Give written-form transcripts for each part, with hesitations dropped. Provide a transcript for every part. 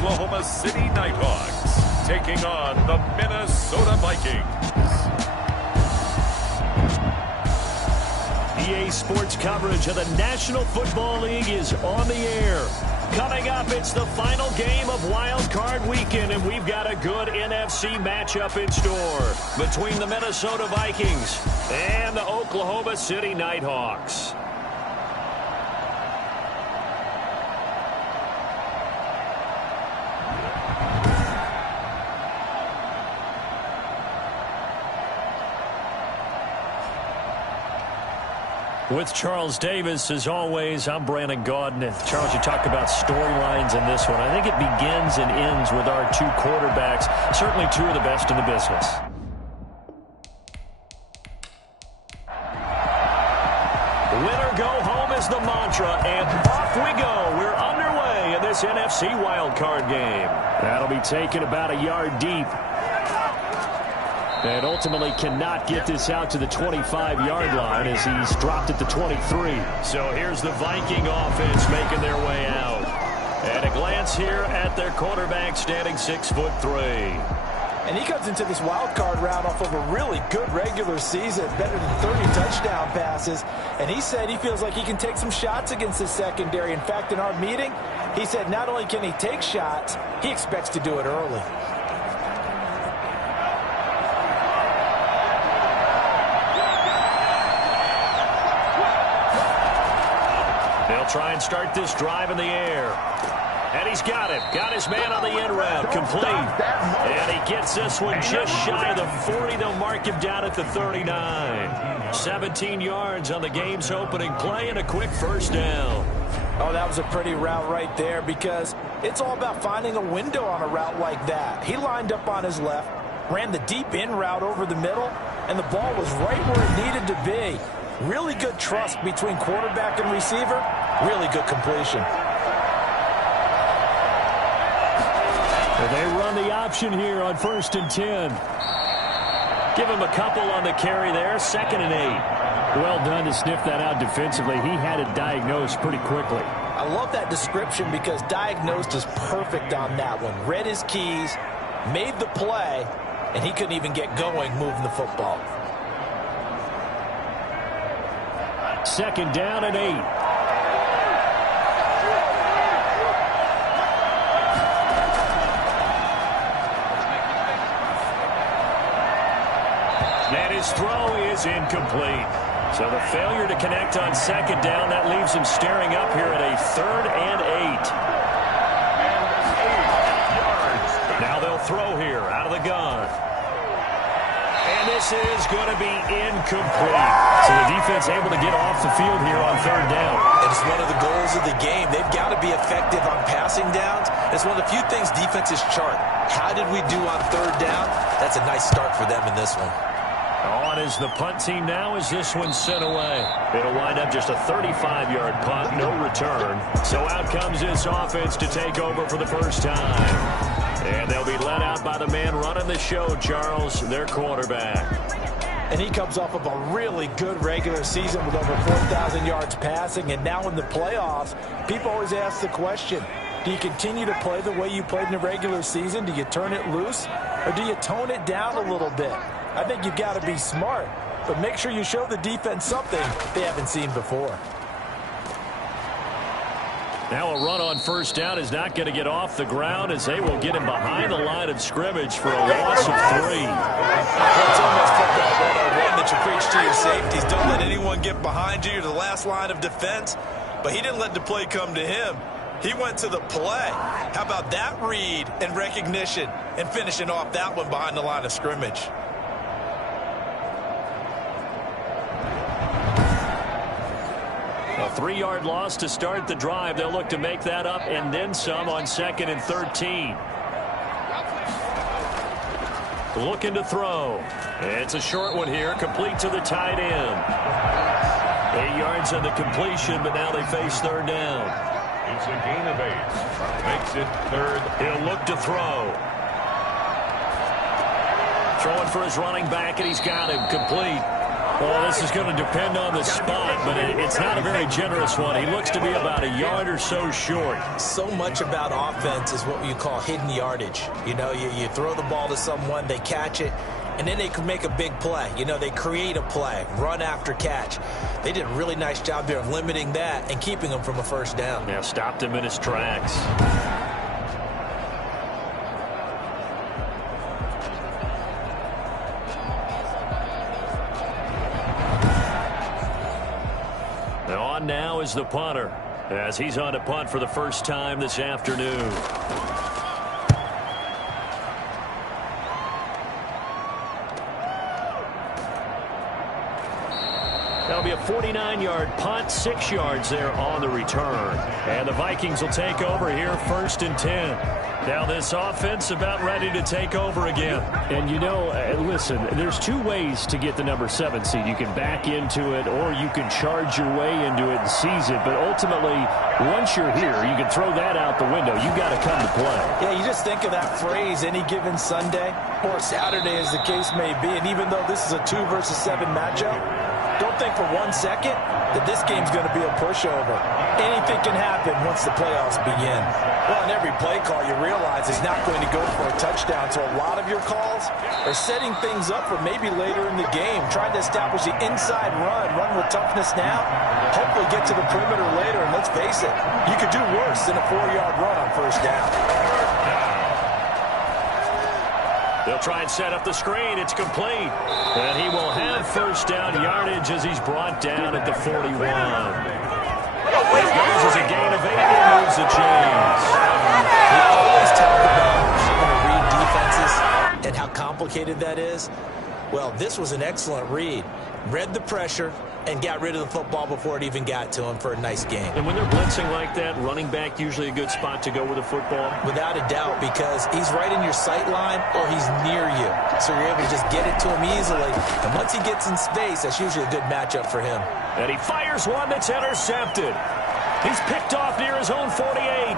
Oklahoma City Nighthawks taking on the Minnesota Vikings. EA Sports coverage of the National Football League is on the air. Coming up, it's the final game of Wild Card Weekend, and we've got a good NFC matchup in store between the Minnesota Vikings and the Oklahoma City Nighthawks. With Charles Davis, as always, I'm Brandon Gaudin. And Charles, you talk about storylines in this one. I think it begins and ends with our two quarterbacks, certainly two of the best in the business. Win or go home is the mantra, and off we go. We're underway in this NFC wildcard game. That'll be taken about a yard deep. And ultimately cannot get this out to the 25-yard line as he's dropped at the 23. So here's the Viking offense making their way out. And a glance here at their quarterback standing 6'3". And he comes into this wild card round off of a really good regular season, better than 30 touchdown passes. And he said he feels like he can take some shots against his secondary. In fact, in our meeting, he said not only can he take shots, he expects to do it early. They'll try and start this drive in the air. And he's got him. Got his man on the end route. Complete. And he gets this one just shy of the 40. They'll mark him down at the 39. 17 yards on the game's opening play and a quick first down. Oh, that was a pretty route right there because it's all about finding a window on a route like that. He lined up on his left, ran the deep in route over the middle, and the ball was right where it needed to be. Really good trust between quarterback and receiver. Really good completion. They run the option here on 1st and 10. Give him a couple on the carry there. 2nd and 8. Well done to sniff that out defensively. He had it diagnosed pretty quickly. I love that description because diagnosed is perfect on that one. Read his keys, made the play, and he couldn't even get going moving the football. 2nd down and 8. And his throw is incomplete. So the failure to connect on 2nd down, that leaves him staring up here at a 3rd and 8. Now they'll throw here out of the gun. And this is going to be incomplete. So the defense able to get off the field here on 3rd down. It's one of the goals of the game. They've got to be effective on passing downs. It's one of the few things defenses chart. How did we do on 3rd down? That's a nice start for them in this one. On is the punt team now as this one's sent away. It'll wind up just a 35-yard punt, no return. So out comes this offense to take over for the first time. And they'll be let out by the man running the show, Charles, their quarterback. And he comes off of a really good regular season with over 4,000 yards passing. And now in the playoffs, people always ask the question, do you continue to play the way you played in the regular season? Do you turn it loose? Or do you tone it down a little bit? I think you've got to be smart, but make sure you show the defense something they haven't seen before. Now a run on 1st down is not going to get off the ground as they will get him behind the line of scrimmage for a loss of 3. It's almost football 101 that you preach to your safeties. Don't let anyone get behind you. You're the last line of defense, but he didn't let the play come to him. He went to the play. How about that read and recognition and finishing off that one behind the line of scrimmage? A 3-yard loss to start the drive. They'll look to make that up and then some on 2nd and 13. Looking to throw. It's a short one here, complete to the tight end. 8 yards on the completion, but now they face 3rd down. It's a gain of 8. Makes it 3rd. He'll look to throw. Throwing for his running back, and he's got him complete. Well, this is going to depend on the spot, but it's not a very generous one. He looks to be about a yard or so short. So much about offense is what you call hidden yardage. You know, you throw the ball to someone, they catch it, and then they can make a big play. You know, they create a play, run after catch. They did a really nice job there of limiting that and keeping him from a first down. Yeah, stopped him in his tracks. Now is the punter, as he's on to punt for the first time this afternoon. That'll be a 49-yard punt, 6 yards there on the return. And the Vikings will take over here, 1st and 10. Now this offense about ready to take over again. And you know, listen, there's 2 ways to get the number 7 seed. You can back into it or you can charge your way into it and seize it. But ultimately, once you're here, you can throw that out the window. You got to come to play. Yeah, you just think of that phrase, any given Sunday or Saturday as the case may be. And even though this is a 2 versus 7 matchup, don't think for 1 second that this game's going to be a pushover. Anything can happen once the playoffs begin. Well, in every play call, you realize it's not going to go for a touchdown. So a lot of your calls are setting things up for maybe later in the game, trying to establish the inside run with toughness now, hopefully get to the perimeter later. And let's face it, you could do worse than a 4-yard run on first down. They'll try and set up the screen. It's complete. And he will have first down yardage as he's brought down at the 41. It goes as a gain of 8 and moves the chains. We always talk about trying to read defenses and how complicated that is. Well, this was an excellent read. Read the pressure and got rid of the football before it even got to him for a nice game. And when they're blitzing like that, running back usually a good spot to go with the football? Without a doubt, because he's right in your sight line or he's near you. So you're able to just get it to him easily. And once he gets in space, that's usually a good matchup for him. And he fires one that's intercepted. He's picked off near his own 48.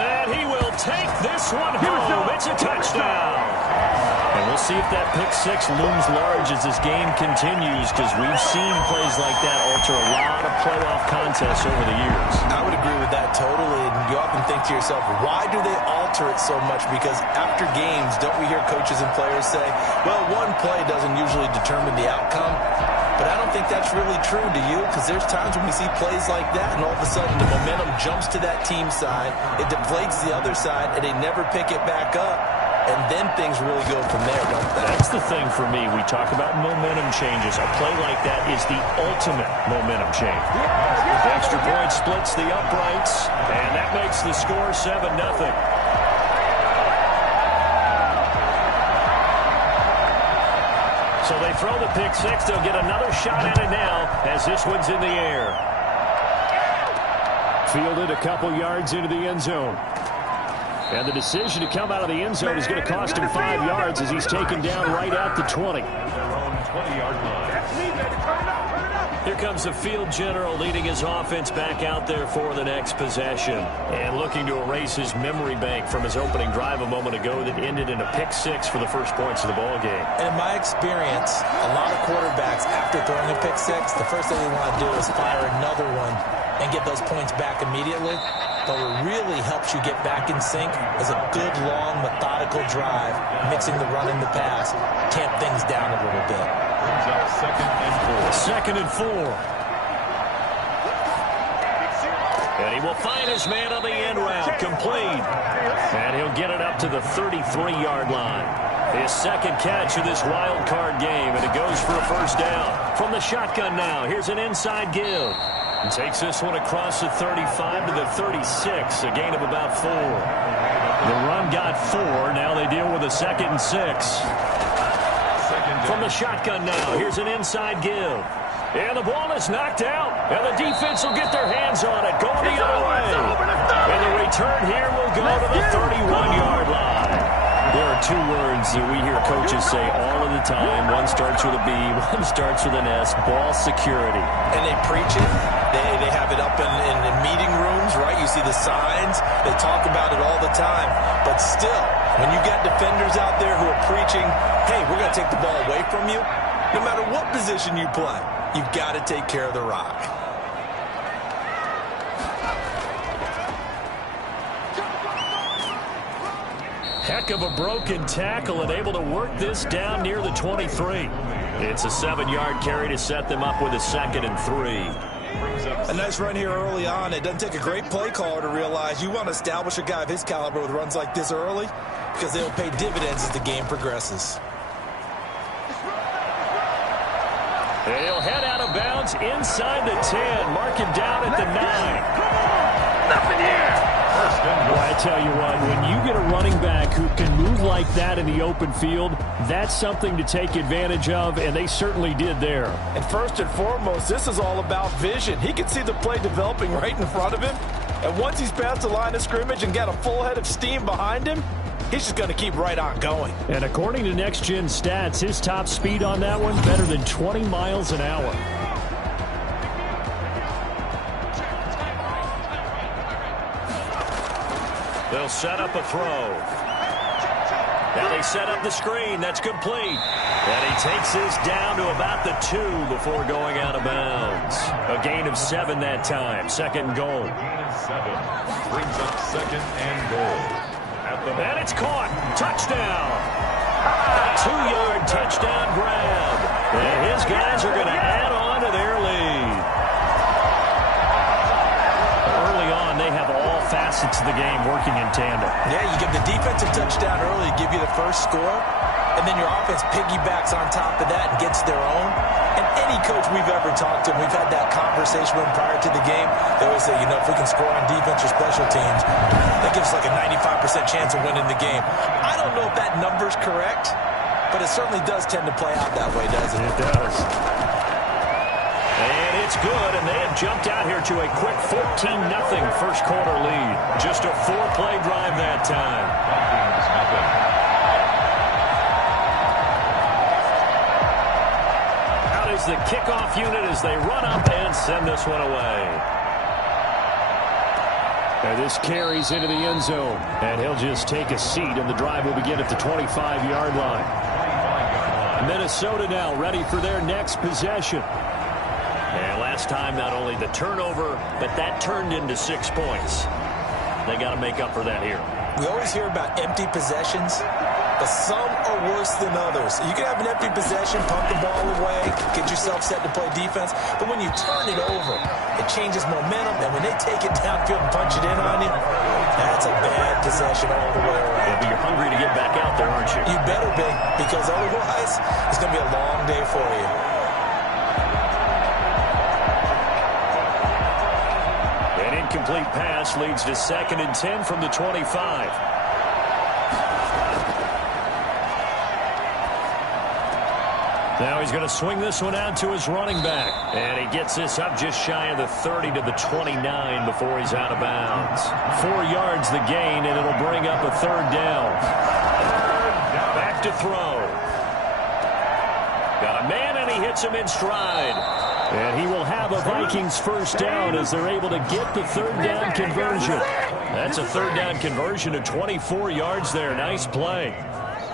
And he will take this one home. It's a touchdown. And we'll see if that pick 6 looms large as this game continues, because we've seen plays like that alter a lot of playoff contests over the years. I would agree with that totally. And you often think to yourself, why do they alter it so much? Because after games, don't we hear coaches and players say, well, one play doesn't usually determine the outcome. But I don't think that's really true, do you? Because there's times when we see plays like that, and all of a sudden the momentum jumps to that team side, it deflates the other side, and they never pick it back up. And then things really go from there, don't they? That's the thing for me. We talk about momentum changes. A play like that is the ultimate momentum change. The extra point splits the uprights, and that makes the score 7-0. So they throw the pick 6. They'll get another shot at it now as this one's in the air. Fielded a couple yards into the end zone. And the decision to come out of the end zone is going to cost him 5 yards as he's taken down right at the 20. Here comes the field general leading his offense back out there for the next possession. And looking to erase his memory bank from his opening drive a moment ago that ended in a pick 6 for the first points of the ball game. And in my experience, a lot of quarterbacks, after throwing a pick 6, the first thing they want to do is fire another one and get those points back immediately. But what really helps you get back in sync is a good, long, methodical drive, mixing the run and the pass, tamp things down a little bit. Second and 4. And he will find his man on the end route, complete. And he'll get it up to the 33-yard line. His second catch of this wild card game, and it goes for a first down. From the shotgun now, here's an inside give. And takes this one across the 35 to the 36, a gain of about 4. The run got 4. Now they deal with a 2nd and 6. From the shotgun now, here's an inside give. And the ball is knocked out. And the defense will get their hands on it, going the other way. And the return here will go to the 31-yard line. There are 2 words that we hear coaches say all of the time. One starts with a B, one starts with an S, ball security. And they preach it. They have it up in meeting rooms, right? You see the signs. They talk about it all the time. But still, when you got defenders out there who are preaching, hey, we're going to take the ball away from you, No matter what position you play, you've got to take care of the rock. Heck of a broken tackle and able to work this down near the 23. It's a 7-yard carry to set them up with a 2nd and 3. A nice run here early on. It doesn't take a great play caller to realize you want to establish a guy of his caliber with runs like this early because they'll pay dividends as the game progresses. He'll head out of bounds inside the 10. Mark him down at the 9. Nothing here. Well, I tell you what, when you get a running back who can move like that in the open field, that's something to take advantage of, and they certainly did there. And first and foremost, this is all about vision. He can see the play developing right in front of him, and once he's past the line of scrimmage and got a full head of steam behind him, he's just going to keep right on going. And according to Next Gen Stats, his top speed on that one, better than 20 miles an hour. They'll set up a throw. Now they set up the screen. That's complete. And he takes this down to about the 2 before going out of bounds. A gain of 7 that time. 2nd and goal. Gain of 7 brings up 2nd and goal. And it's caught. Touchdown. A 2-yard touchdown grab. And his guys are going to add on to their lead. Early on, they have all facets of the game working in tandem. Yeah, you give the defensive touchdown early, give you the first score, and then your offense piggybacks on top of that and gets their own. And any coach we've ever talked to, we've had that conversation with them prior to the game, they always say, you know, if we can score on defense or special teams, that gives us like a 95% chance of winning the game. I don't know if that number's correct, but it certainly does tend to play out that way, doesn't it? It does. And it's good, and they have jumped out here to a quick 14-0 first quarter lead. Just a 4-play drive that time. Out is the kickoff unit as they run up and send this one away. And this carries into the end zone, and he'll just take a seat, and the drive will begin at the 25-yard line. Minnesota now ready for their next possession. And last time, not only the turnover, but that turned into 6 points. They got to make up for that here. We always hear about empty possessions, but some are worse than others. You can have an empty possession, pump the ball away, get yourself set to play defense, but when you turn it over, it changes momentum, and when they take it downfield and punch it in on you, that's a bad possession all the way around. Yeah, but you're hungry to get back out there, aren't you? You better be, because otherwise, it's going to be a long day for you. Incomplete pass leads to 2nd and 10 from the 25. Now he's going to swing this one out to his running back. And he gets this up just shy of the 30 to the 29 before he's out of bounds. 4 yards the gain, and it'll bring up a 3rd down. Back to throw. Got a man, and he hits him in stride. And he will have a Vikings first down as they're able to get the 3rd down conversion. That's a 3rd down conversion of 24 yards there. Nice play.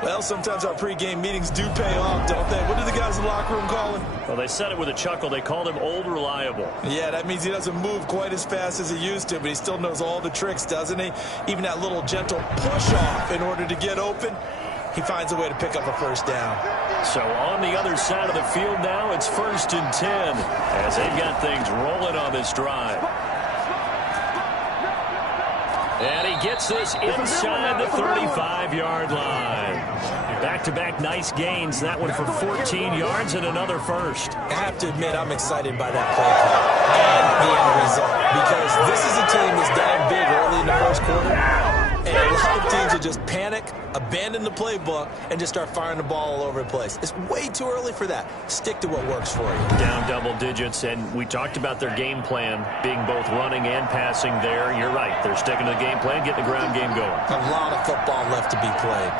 Well, sometimes our pregame meetings do pay off, don't they? What do the guys in the locker room call him? Well, they said it with a chuckle. They called him Old Reliable. Yeah, that means he doesn't move quite as fast as he used to, but he still knows all the tricks, doesn't he? Even that little gentle push-off in order to get open. He finds a way to pick up a first down. So on the other side of the field now, it's 1st and 10 as they've got things rolling on this drive. And he gets this inside the 35-yard line. Back-to-back nice gains. That one for 14 yards and another first. I have to admit, I'm excited by that play call and the end result, because this is a team that's down big early in the first quarter. And a lot of teams will just panic, abandon the playbook, and just start firing the ball all over the place. It's way too early for that. Stick to what works for you. Down double digits, and we talked about their game plan being both running and passing there. You're right. They're sticking to the game plan, getting the ground game going. A lot of football left to be played.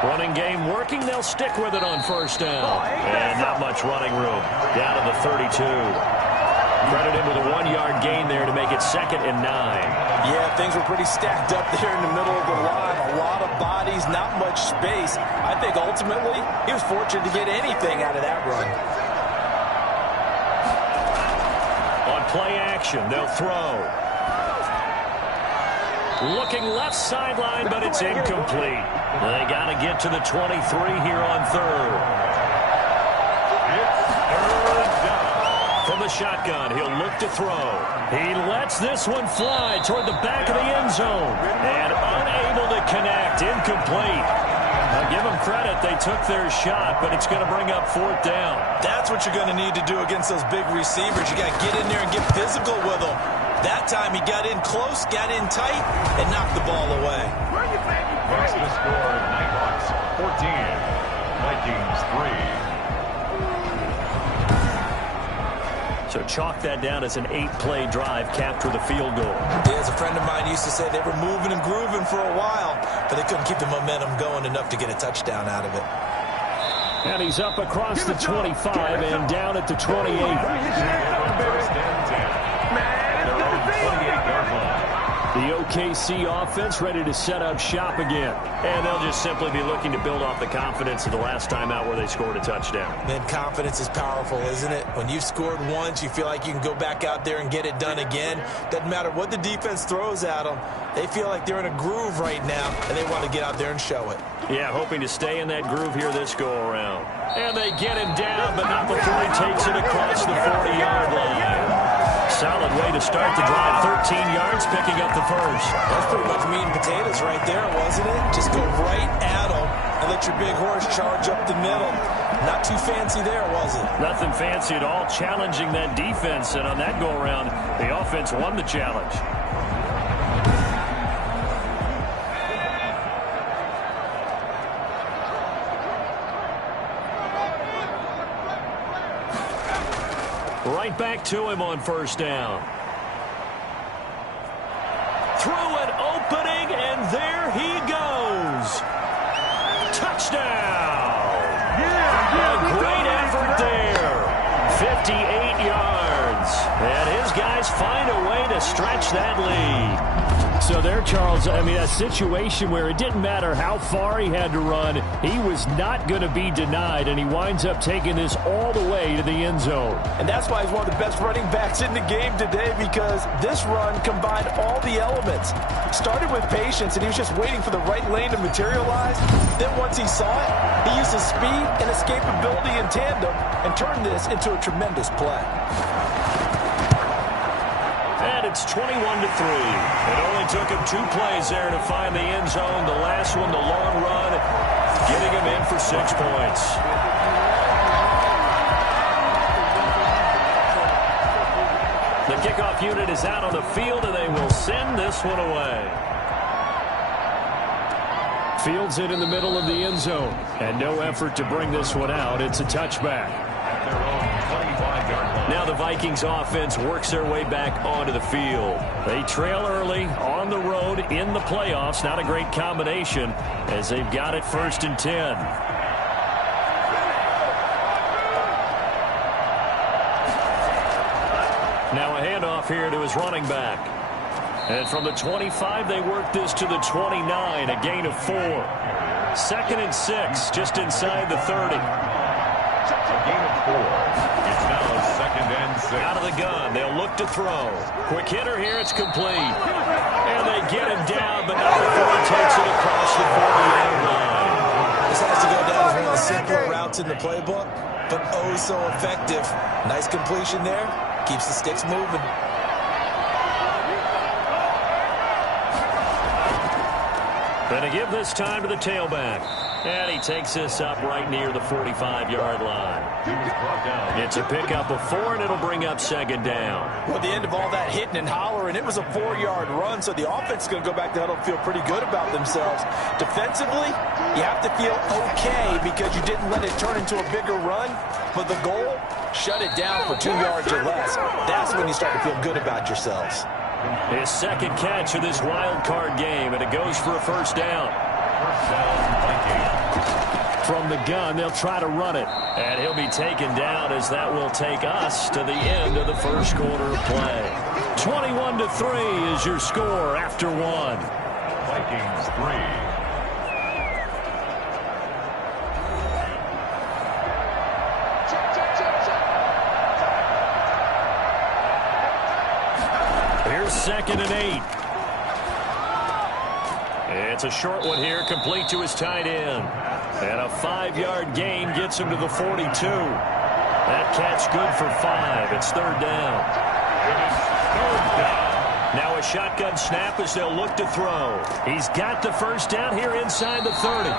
Running game working. They'll stick with it on 1st down. And not much running room. Down to the 32. Credit him with a 1-yard gain there to make it 2nd and 9. Yeah, things were pretty stacked up there in the middle of the line. A lot of bodies, not much space. I think ultimately he was fortunate to get anything out of that run. On play action, they'll throw. Looking left sideline, but it's incomplete. They got to get to the 23 here on third. From the shotgun, he'll look to throw. He lets this one fly toward the back of the end zone. And unable to connect. Incomplete. Now give them credit. They took their shot, but it's going to bring up fourth down. That's what you're going to need to do against those big receivers. You got to get in there and get physical with them. That time he got in close, got in tight, and knocked the ball away. What's the score? Nighthawks 14, Vikings 3. So chalk that down as an 8-play drive, capture the field goal. Yeah, as a friend of mine used to say, they were moving and grooving for a while, but they couldn't keep the momentum going enough to get a touchdown out of it. And he's up across the 25 and down at the 28. First and 10. Their own 28-yard line. The OKC offense ready to set up shop again. And they'll just simply be looking to build off the confidence of the last time out where they scored a touchdown. Man, confidence is powerful, isn't it? When you've scored once, you feel like you can go back out there and get it done again. Doesn't matter what the defense throws at them. They feel like they're in a groove right now, and they want to get out there and show it. Yeah, hoping to stay in that groove here this go-around. And they get him down, but not before he takes it across the 40-yard line. Solid way to start the drive. 13 yards, picking up the first. That's pretty much meat and potatoes right there, wasn't it? Just go right at them and let your big horse charge up the middle. Not too fancy there, was it? Nothing fancy at all. Challenging that defense, and on that go-around, the offense won the challenge. Right back to him on first down. Through an opening, and there he goes. Touchdown! A great effort there. 58 yards. And his guys find a way to stretch that lead. So there, Charles, I mean, a situation where it didn't matter how far he had to run, he was not going to be denied, and he winds up taking this all the way to the end zone. And that's why he's one of the best running backs in the game today, because this run combined all the elements. Started with patience, and he was just waiting for the right lane to materialize. Then once he saw it, he used his speed and escapability in tandem and turned this into a tremendous play. And it's 21-3. It only took him 2 plays there to find the end zone. The last one, the long run, getting him in for 6 points. The kickoff unit is out on the field, and they will send this one away. Fields it in the middle of the end zone, and no effort to bring this one out. It's a touchback. Their own 25-yard line. Now the Vikings offense works their way back onto the field. They trail early on the road in the playoffs. Not a great combination as they've got it 1st and 10. Now a handoff here to his running back. And from the 25, they work this to the 29, a gain of 4. 2nd and 6, just inside the 30. A gain of 4. It's now 2nd and 6. Out of the gun, they'll look to throw. Quick hitter here, it's complete. And they get him down, but not before he takes it across the 40-yard line. This has to go down as one of the simpler routes in the playbook, but oh so effective. Nice completion there. Keeps the sticks moving. Going to give this time to the tailback. And he takes this up right near the 45-yard line. It's a pickup of 4, and it'll bring up 2nd down. Well, at the end of all that hitting and hollering, it was a 4-yard run, so the offense is going to go back to huddle and feel pretty good about themselves. Defensively, you have to feel okay because you didn't let it turn into a bigger run, but the goal, shut it down for 2 yards or less. That's when you start to feel good about yourselves. His 2nd catch of this wild card game, and it goes for a 1st down. First down, Vikings. From the gun, they'll try to run it. And he'll be taken down as that will take us to the end of the first quarter of play. 21-3 is your score after one. Vikings 3. Second and 8. It's a short one here, complete to his tight end. And a 5-yard gain gets him to the 42. That catch good for 5. It's third down. Now a shotgun snap as they'll look to throw. He's got the first down here inside the 30.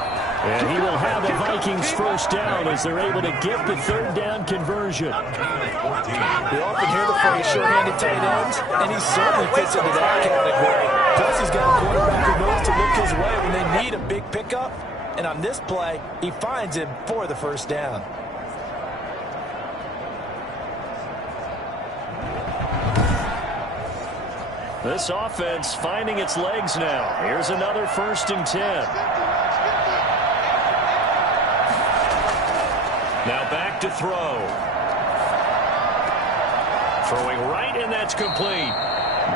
And he will have a Vikings first down as they're able to get the third down conversion. We often hear the phrase short-handed tight ends, and he certainly fits into that category. Plus, he's got a quarterback who knows to look his way when they need a big pickup. And on this play, he finds him for the first down. This offense finding its legs now. Here's another 1st and 10. Now back to throw. Throwing right, and that's complete.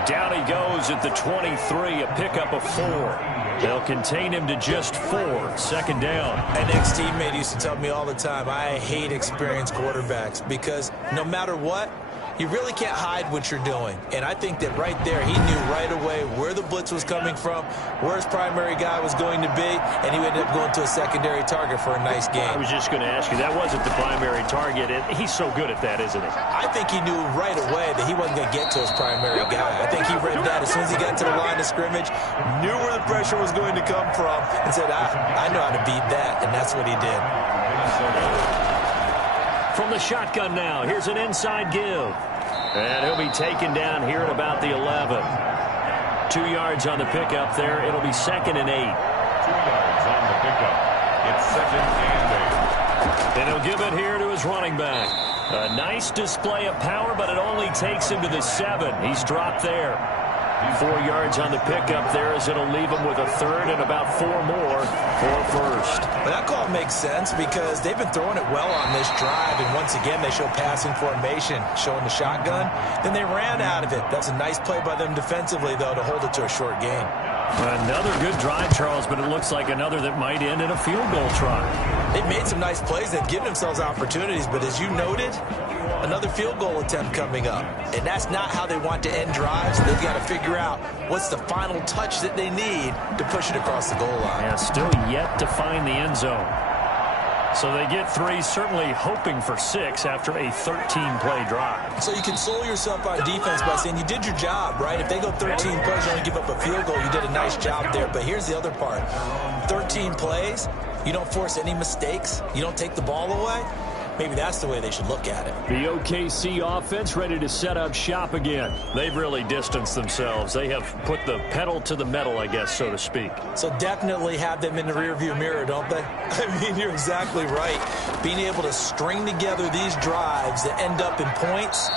Down he goes at the 23, a pickup of 4. They'll contain him to just 4. Second down. An ex-teammate used to tell me all the time, I hate experienced quarterbacks because no matter what, you really can't hide what you're doing. And I think that right there, he knew right away where the blitz was coming from, where his primary guy was going to be, and he ended up going to a secondary target for a nice game. I was just going to ask you, that wasn't the primary target. He's so good at that, isn't he? I think he knew right away that he wasn't going to get to his primary guy. I think he read that as soon as he got to the line of scrimmage, knew where the pressure was going to come from, and said, I know how to beat that, and that's what he did. From the shotgun now, here's an inside give. And he'll be taken down here at about the 11. 2 yards on the pickup there. It'll be 2nd and 8. 2 yards on the pickup. It's 2nd and 8. And he'll give it here to his running back. A nice display of power, but it only takes him to the 7. He's dropped there. 4 yards on the pickup there as it'll leave him with a 3rd and about 4 more for a first. But that call makes sense because they've been throwing it well on this drive, and once again they show passing formation, showing the shotgun. Then they ran out of it. That's a nice play by them defensively, though, to hold it to a short gain. Another good drive, Charles, but it looks like another that might end in a field goal try. They've made some nice plays. They've given themselves opportunities, but as you noted, another field goal attempt coming up. And that's not how they want to end drives. They've got to figure out what's the final touch that they need to push it across the goal line. Yeah, still yet to find the end zone. So they get 3, certainly hoping for 6 after a 13-play drive. So you console yourself on defense by saying you did your job, right? If they go 13 plays, you only give up a field goal, you did a nice job there. But here's the other part. 13 plays, you don't force any mistakes, you don't take the ball away. Maybe that's the way they should look at it. The OKC offense ready to set up shop again. They've really distanced themselves. They have put the pedal to the metal, I guess, so to speak. So definitely have them in the rearview mirror, don't they? I mean, you're exactly right. Being able to string together these drives that end up in points,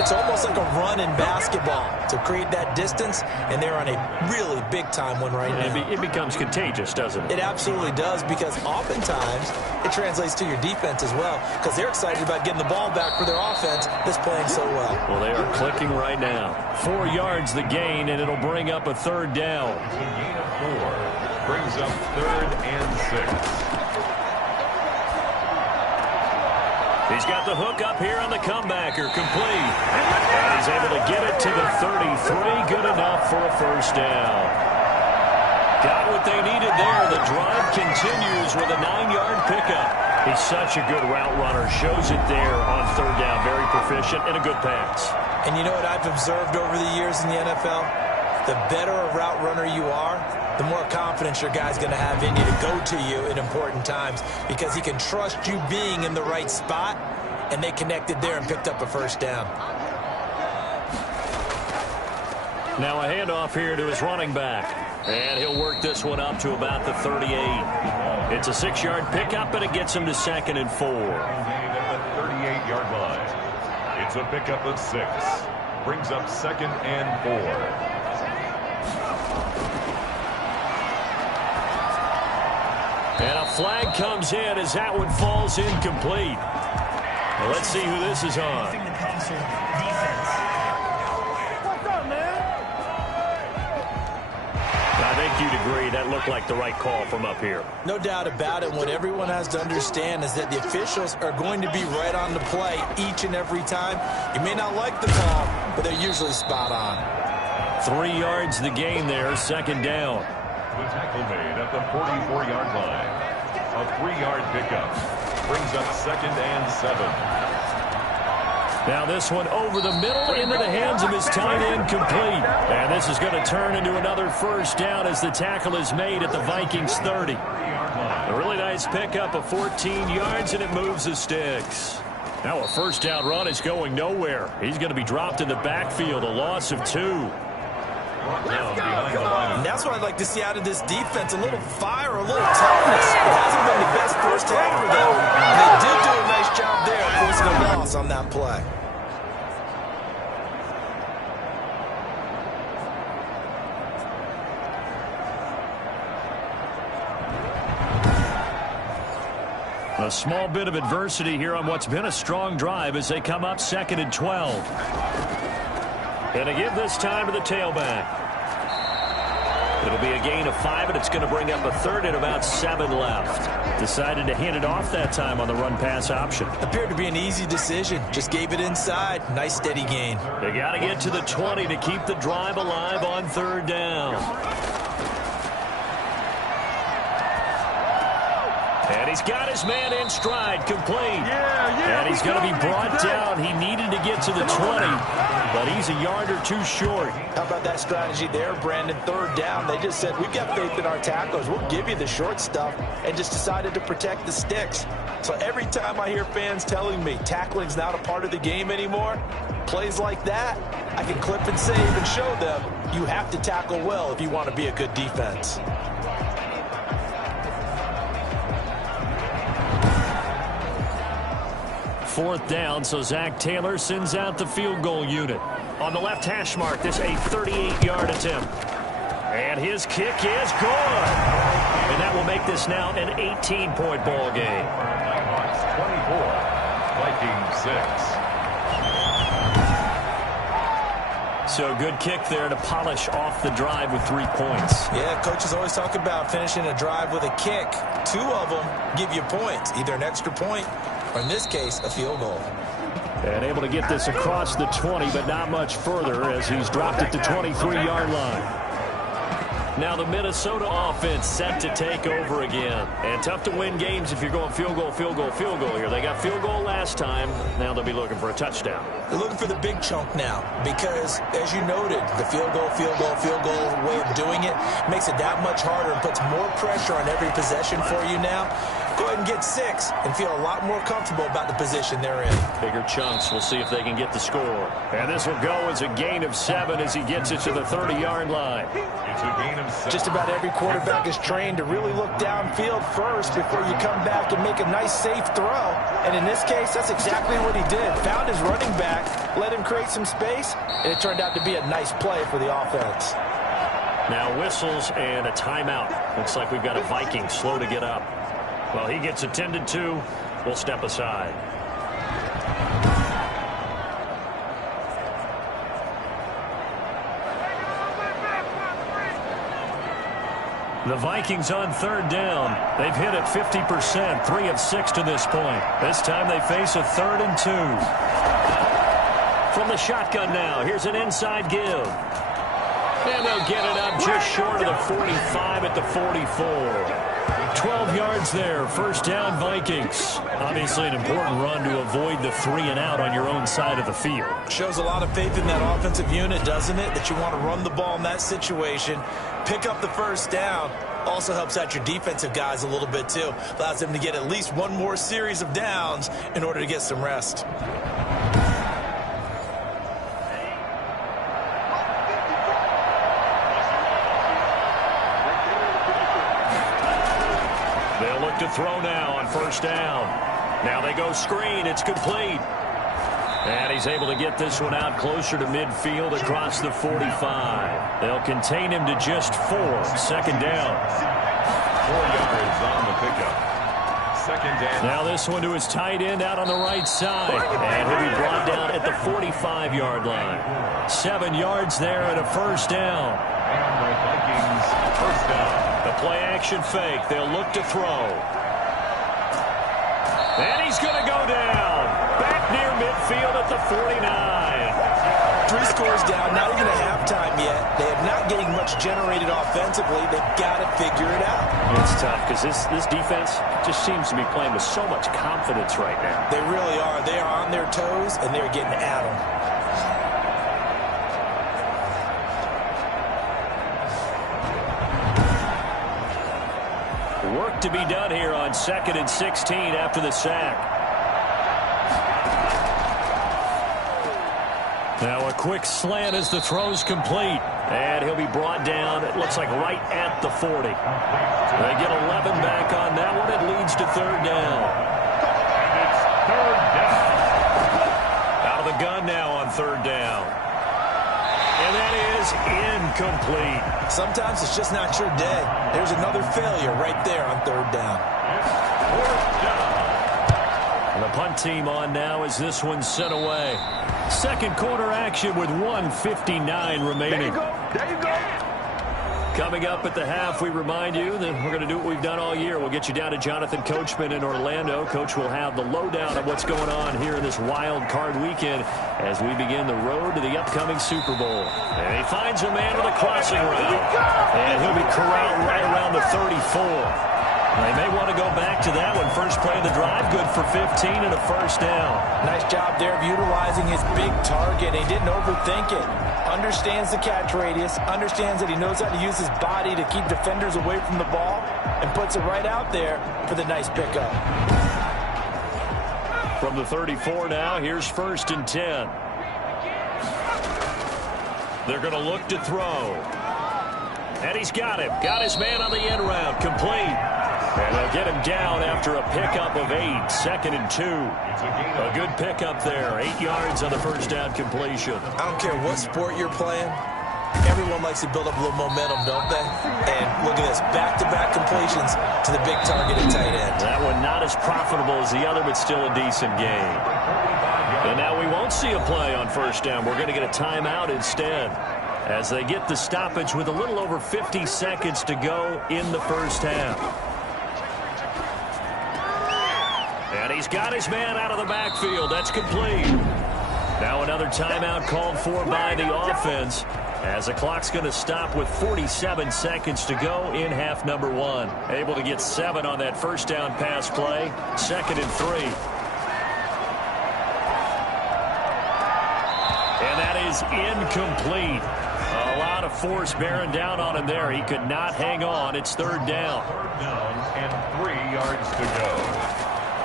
it's almost like a run in basketball to create that distance, and they're on a really big-time one right now. It becomes contagious, doesn't it? It absolutely does, because oftentimes it translates to your defense as well, because they're excited about getting the ball back for their offense that's playing so well. Well, they are clicking right now. 4 yards the gain, and it'll bring up a 3rd down. A gain of 4 brings up 3rd and 6. He's got the hook up here on the comebacker, complete. And he's able to get it to the 33, good enough for a first down. Got what they needed there. The drive continues with a 9-yard pickup. He's such a good route runner. Shows it there on 3rd down. Very proficient and a good pass. And you know what I've observed over the years in the NFL? The better a route runner you are, the more confidence your guy's going to have in you to go to you in important times, because he can trust you being in the right spot, and they connected there and picked up a first down. Now a handoff here to his running back, and he'll work this one up to about the 38. It's a 6-yard pickup, and it gets him to 2nd and 4. At the 38-yard line. It's a pickup of 6. Brings up 2nd and 4. And a flag comes in as that one falls incomplete. Well, let's see who this is on. I think you'd agree that looked like the right call from up here. No doubt about it. What everyone has to understand is that the officials are going to be right on the play each and every time. You may not like the call, but they're usually spot on. 3 yards the gain there, second down. The tackle made at the 44-yard line. A 3-yard pickup brings up second and 7. Now this one over the middle into the hands of his tight end, complete. And this is going to turn into another first down as the tackle is made at the Vikings 30. A really nice pickup of 14 yards, and it moves the sticks. Now a first down run is going nowhere. He's going to be dropped in the backfield, a loss of 2. And that's what I'd like to see out of this defense. A little fire, a little toughness. It hasn't been the best first half for them. They did do a nice job there, forcing a loss on that play. A small bit of adversity here on what's been a strong drive as they come up second and 12. And to give this time to the tailback. It'll be a gain of 5, and it's going to bring up a third and about 7 left. Decided to hand it off that time on the run-pass option. Appeared to be an easy decision. Just gave it inside. Nice steady gain. They got to get to the 20 to keep the drive alive on third down. And he's got his man in stride, complete. And he's going to be brought down. He needed to get to the 20, but he's a yard or 2 short. How about that strategy there, Brandon? Third down. They just said, we've got faith in our tacklers. We'll give you the short stuff, and just decided to protect the sticks. So every time I hear fans telling me tackling's not a part of the game anymore, plays like that, I can clip and save and show them you have to tackle well if you want to be a good defense. Fourth down, so Zach Taylor sends out the field goal unit. On the left hash mark, this a 38-yard attempt. And his kick is good. And that will make this now an 18-point ball game. Nighthawks 24, Vikings 6. So good kick there to polish off the drive with 3 points. Yeah, coaches always talk about finishing a drive with a kick. 2 of them give you points, either an extra point or in this case, a field goal. And able to get this across the 20, but not much further as he's dropped it to 23-yard line. Now the Minnesota offense set to take over again. And tough to win games if you're going field goal, field goal, field goal here. They got field goal last time. Now they'll be looking for a touchdown. They're looking for the big chunk now because, as you noted, the field goal way of doing it makes it that much harder and puts more pressure on every possession for you now. Go ahead and get 6 and feel a lot more comfortable about the position they're in. Bigger chunks. We'll see if they can get the score. And this will go as a gain of 7 as he gets it to the 30-yard line. It's a gain of 7. Just about every quarterback is trained to really look downfield first before you come back and make a nice, safe throw. And in this case, that's exactly what he did. Found his running back, let him create some space, and it turned out to be a nice play for the offense. Now whistles and a timeout. Looks like we've got a Viking slow to get up. Well, he gets attended to. We'll step aside. The Vikings on third down. They've hit it 50%, 3 of 6 to this point. This time they face a 3rd and 2. From the shotgun now, here's an inside give. And they'll get it up just short of the 45 at the 44. 12 yards there, first down Vikings. Obviously an important run to avoid the 3 and out on your own side of the field. Shows a lot of faith in that offensive unit, doesn't it? That you want to run the ball in that situation, pick up the first down. Also helps out your defensive guys a little bit too. Allows them to get at least one more series of downs in order to get some rest. To throw now on first down. Now they go screen. It's complete. And he's able to get this one out closer to midfield across the 45. They'll contain him to just 4. Second down. yards on the pickup. Second down. Now this one to his tight end out on the right side. And he'll be brought down at the 45-yard line. 7 yards there and a first down. And the Vikings first down. The play action fake. They'll look to throw. And he's going to go down. Back near midfield at the 49. 3 scores down, not even a halftime yet. They are not getting much generated offensively. They've got to figure it out. It's tough because this defense just seems to be playing with so much confidence right now. They really are. They are on their toes, and they're getting at them. Work to be done here on 2nd and 16 after the sack. Now a quick slant as the throw's complete. And he'll be brought down, it looks like right at the 40. They get 11 back on that one. It leads to 3rd down. It's 3rd down. Out of the gun now on 3rd down. And that is incomplete. Sometimes it's just not your day. There's another failure right there on 3rd down. It's 4th down. And the punt team on now as this one's sent away. Second quarter action with 1:59 remaining. There you go. Coming up at the half, we remind you that we're going to do what we've done all year. We'll get you down to Jonathan Coachman in Orlando. Coach will have the lowdown of what's going on here in this wild card weekend as we begin the road to the upcoming Super Bowl. And he finds a man with a crossing route. And he'll be corralled right around the 34. They may want to go back to that one. First play of the drive, good for 15 and a first down. Nice job there of utilizing his big target. He didn't overthink it. Understands the catch radius. Understands that he knows how to use his body to keep defenders away from the ball. And puts it right out there for the nice pickup. From the 34 now, here's 1st and 10. They're going to look to throw. And he's got him. Got his man on the end route. Complete. And they'll get him down after a pickup of 8. 2nd and 2. A good pickup there. 8 yards on the first down completion. I don't care what sport you're playing. Everyone likes to build up a little momentum, don't they? And look at this. Back-to-back completions to the big target at tight end. That one not as profitable as the other, but still a decent game. And now we won't see a play on first down. We're going to get a timeout instead, as they get the stoppage with a little over 50 seconds to go in the first half. And he's got his man out of the backfield. That's complete. Now another timeout called for by the offense, as the clock's going to stop with 47 seconds to go in half number 1. Able to get 7 on that first down pass play. 2nd and 3. And that is incomplete. A lot of force bearing down on him there. He could not hang on. It's 3rd down. 3rd down and 3 yards to go.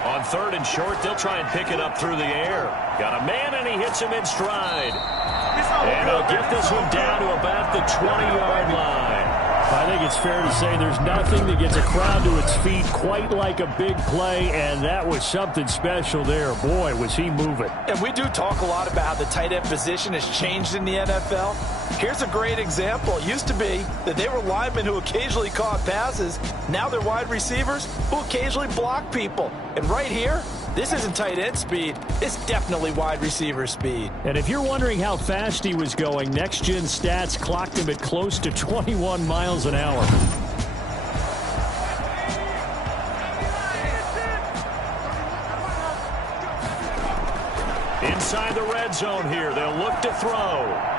On 3rd and short, they'll try and pick it up through the air. Got a man, and he hits him in stride. And he'll get this one down to about the 20-yard line. I think it's fair to say there's nothing that gets a crowd to its feet quite like a big play, and that was something special there. Boy, was he moving. And we do talk a lot about how the tight end position has changed in the NFL. Here's a great example. It used to be that they were linemen who occasionally caught passes. Now they're wide receivers who occasionally block people. And right here, this isn't tight end speed. It's definitely wide receiver speed. And if you're wondering how fast he was going, Next Gen Stats clocked him at close to 21 miles an hour. Inside the red zone here, they'll look to throw.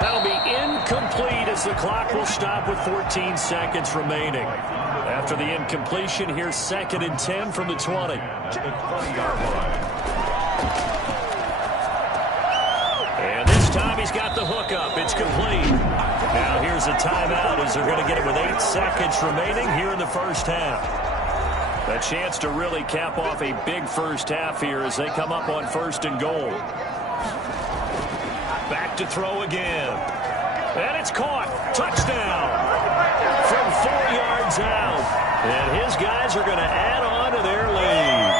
That'll be incomplete as the clock will stop with 14 seconds remaining. After the incompletion, here's 2nd and 10 from the 20. At the 20-yard line. And this time he's got the hookup. It's complete. Now here's a timeout as they're going to get it with 8 seconds remaining here in the first half. A chance to really cap off a big first half here as they come up on 1st and goal. Back to throw again. And it's caught. Touchdown. From 4 yards out. And his guys are going to add on to their lead.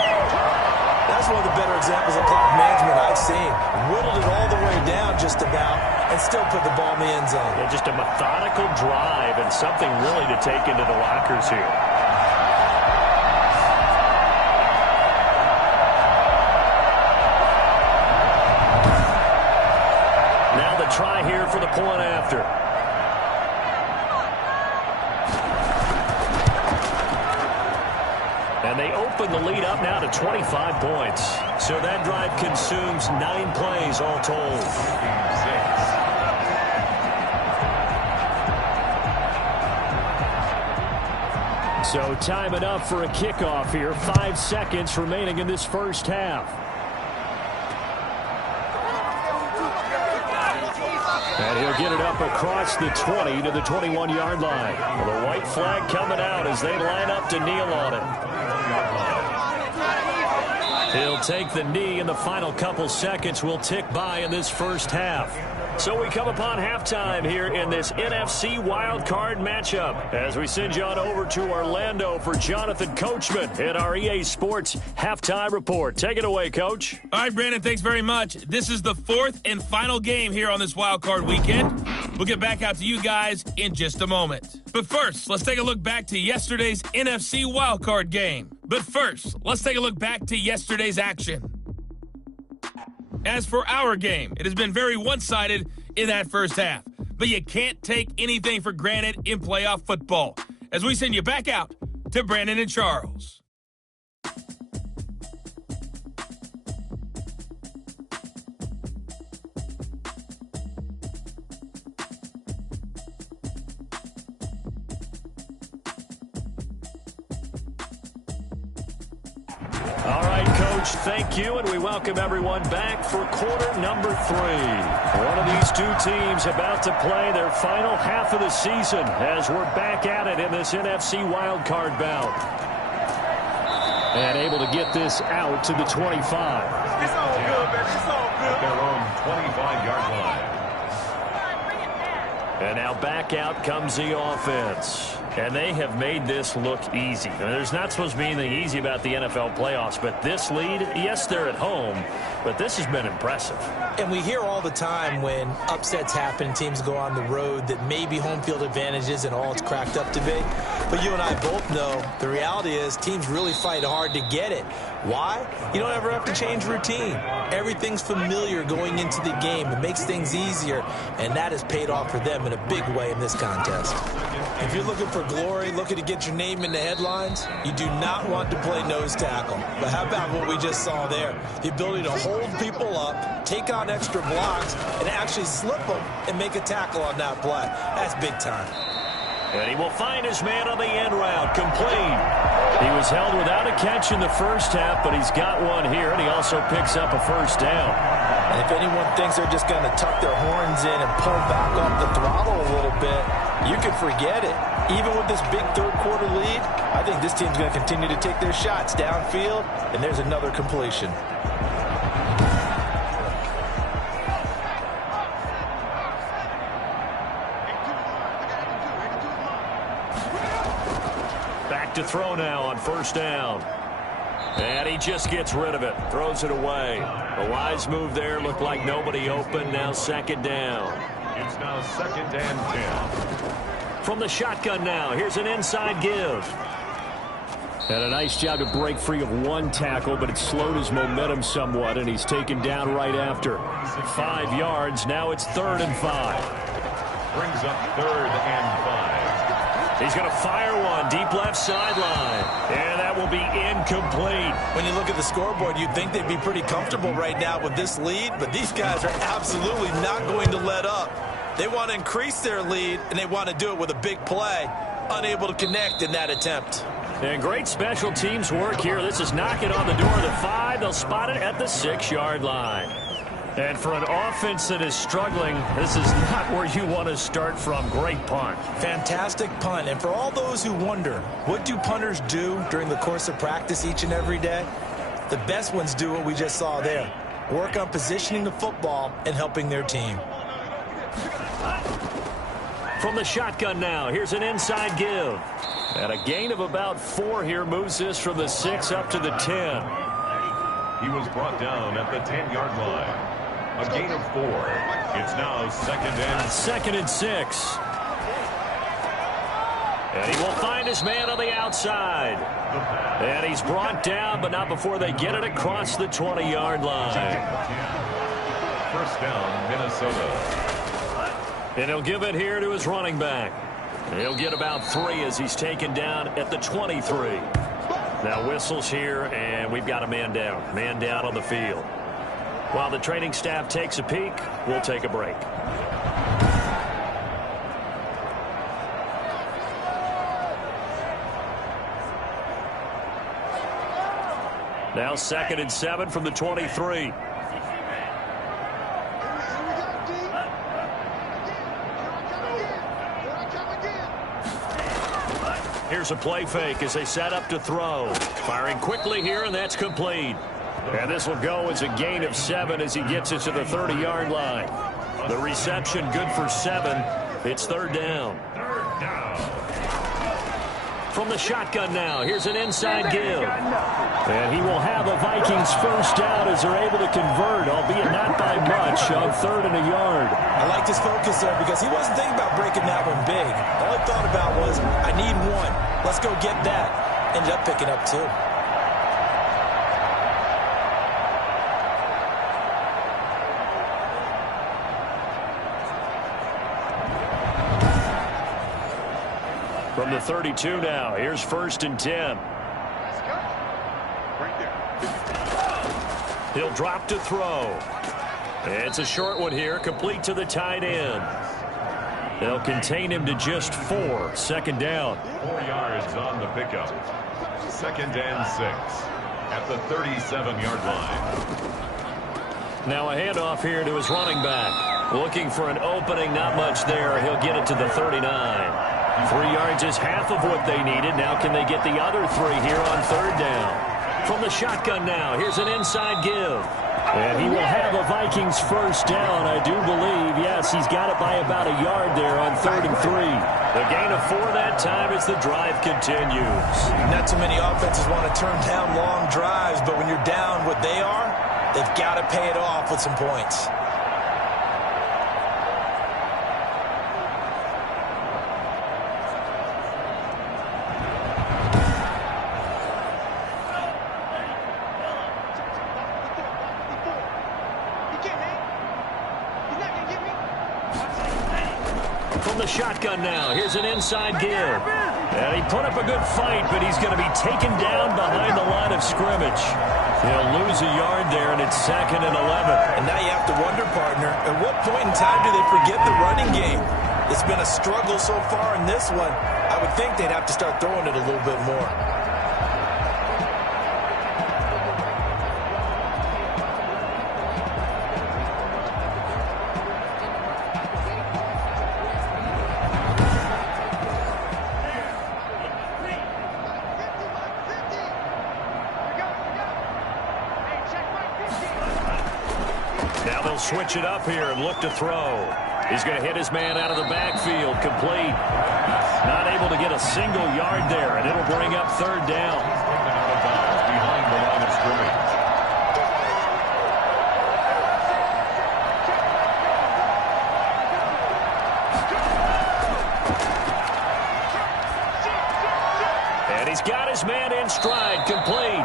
That's one of the better examples of clock management I've seen. Whittled it all the way down just about and still put the ball in the end zone. Yeah, just a methodical drive and something really to take into the lockers here. Now the try here for the point after. And they open the lead up now to 25 points. So that drive consumes 9 plays all told. So time enough for a kickoff here. 5 seconds remaining in this first half. And he'll get it up across the 20 to the 21-yard line. Well, the white flag coming out as they line up to kneel on it. He'll take the knee, and the final couple seconds will tick by in this first half. So we come upon halftime here in this NFC wildcard matchup as we send you on over to Orlando for Jonathan Coachman in our EA Sports Halftime Report. Take it away, Coach. All right, Brandon, thanks very much. This is the 4th and final game here on this wildcard weekend. We'll get back out to you guys in just a moment. But first, let's take a look back to yesterday's NFC wildcard game. But first, let's take a look back to yesterday's action. As for our game, it has been very one-sided in that first half. But you can't take anything for granted in playoff football. As we send you back out to Brandon and Charles. All right, Coach, thank you, and we welcome everyone back for quarter number 3. One of these two teams about to play their final half of the season as we're back at it in this NFC wildcard bout. And able to get this out to the 25. It's all good, man. It's all good. At their own 25-yard line. And now back out comes the offense. And they have made this look easy. I mean, there's not supposed to be anything easy about the NFL playoffs, but this lead, yes, they're at home, but this has been impressive. And we hear all the time when upsets happen, teams go on the road, that maybe home field advantage isn't all it's cracked up to be. But you and I both know the reality is teams really fight hard to get it. Why? You don't ever have to change routine. Everything's familiar going into the game. It makes things easier, and that has paid off for them in a big way in this contest. If you're looking for glory, looking to get your name in the headlines, you do not want to play nose tackle. But how about what we just saw there? The ability to hold people up, take on extra blocks, and actually slip them and make a tackle on that play. That's big time. And he will find his man on the end route, complete. He was held without a catch in the first half, but he's got one here, and he also picks up a first down. And if anyone thinks they're just going to tuck their horns in and pull back off the throttle a little bit, you can forget it. Even with this big third-quarter lead, I think this team's going to continue to take their shots downfield, and there's another completion. Back to throw now on first down. And he just gets rid of it, throws it away. A wise move there, looked like nobody open, now second down. It's now 2nd and 10. From the shotgun now, here's an inside give. And a nice job to break free of one tackle, but it slowed his momentum somewhat, and he's taken down right after. 5 yards, now it's 3rd and 5. Brings up 3rd and 5. He's going to fire one deep left sideline. And that will be incomplete. When you look at the scoreboard, you'd think they'd be pretty comfortable right now with this lead, but these guys are absolutely not going to let up. They want to increase their lead, and they want to do it with a big play. Unable to connect in that attempt. And great special teams work here. This is knocking on the door of the 5. They'll spot it at the 6-yard line. And for an offense that is struggling, this is not where you want to start from. Great punt. Fantastic punt. And for all those who wonder, what do punters do during the course of practice each and every day? The best ones do what we just saw there. Work on positioning the football and helping their team. From the shotgun now, here's an inside give. And a gain of about 4 here moves this from the 6 up to the 10. He was brought down at the 10-yard line. A gain of 4. It's now 2nd and 6. And he will find his man on the outside. And he's brought down, but not before they get it across the 20-yard line. First down, Minnesota. And he'll give it here to his running back. He'll get about 3 as he's taken down at the 23. Now whistles here, and we've got a man down. Man down on the field. While the training staff takes a peek, we'll take a break. Now 2nd and 7 from the 23. Here's a play fake as they set up to throw. Firing quickly here, and that's complete. And this will go as a gain of 7 as he gets it to the 30-yard line. The reception good for 7. It's 3rd down. From the shotgun now, here's an inside give. And he will have a Vikings first down as they're able to convert, albeit not by much, on 3rd and a yard. I liked his focus there because he wasn't thinking about breaking that one big. All he thought about was, I need 1. Let's go get that. Ended up picking up 2. From the 32 now, here's 1st and 10. He'll drop to throw. It's a short one here, complete to the tight end. They'll contain him to just 4. 2nd down. 4 yards on the pickup. 2nd and 6 at the 37-yard line. Now a handoff here to his running back. Looking for an opening, not much there. He'll get it to the 39. 3 yards is half of what they needed. Now can they get the other 3 here on 3rd down? From the shotgun now, here's an inside give. And he will have a Vikings first down, I do believe. Yes, he's got it by about a yard there on 3rd and 3. The gain of 4 that time as the drive continues. Not too many offenses want to turn down long drives, but when you're down what they are, they've got to pay it off with some points. Shotgun now. Here's an inside give. And he put up a good fight, but he's going to be taken down behind the line of scrimmage. He'll lose a yard there, and it's 2nd and 11. And now you have to wonder, partner, at what point in time do they forget the running game? It's been a struggle so far in this one. I would think they'd have to start throwing it a little bit more. Switch it up here and look to throw. He's going to hit his man out of the backfield. Complete. Not able to get a single yard there, and it'll bring up 3rd down. Behind the line of scrimmage. And he's got his man in stride. Complete.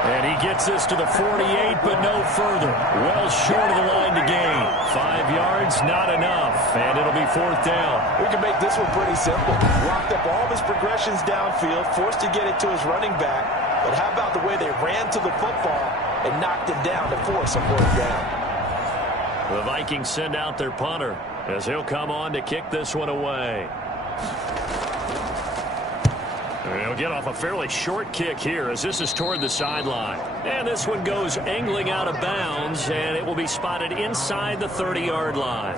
And he gets this to the 48, but no further. Well short of the line to gain. 5 yards, not enough. And it'll be 4th down. We can make this one pretty simple. Locked up all of his progressions downfield, forced to get it to his running back. But how about the way they ran to the football and knocked him down to force a 4th down? The Vikings send out their punter as he'll come on to kick this one away. He'll get off a fairly short kick here as this is toward the sideline. And this one goes angling out of bounds, and it will be spotted inside the 30-yard line.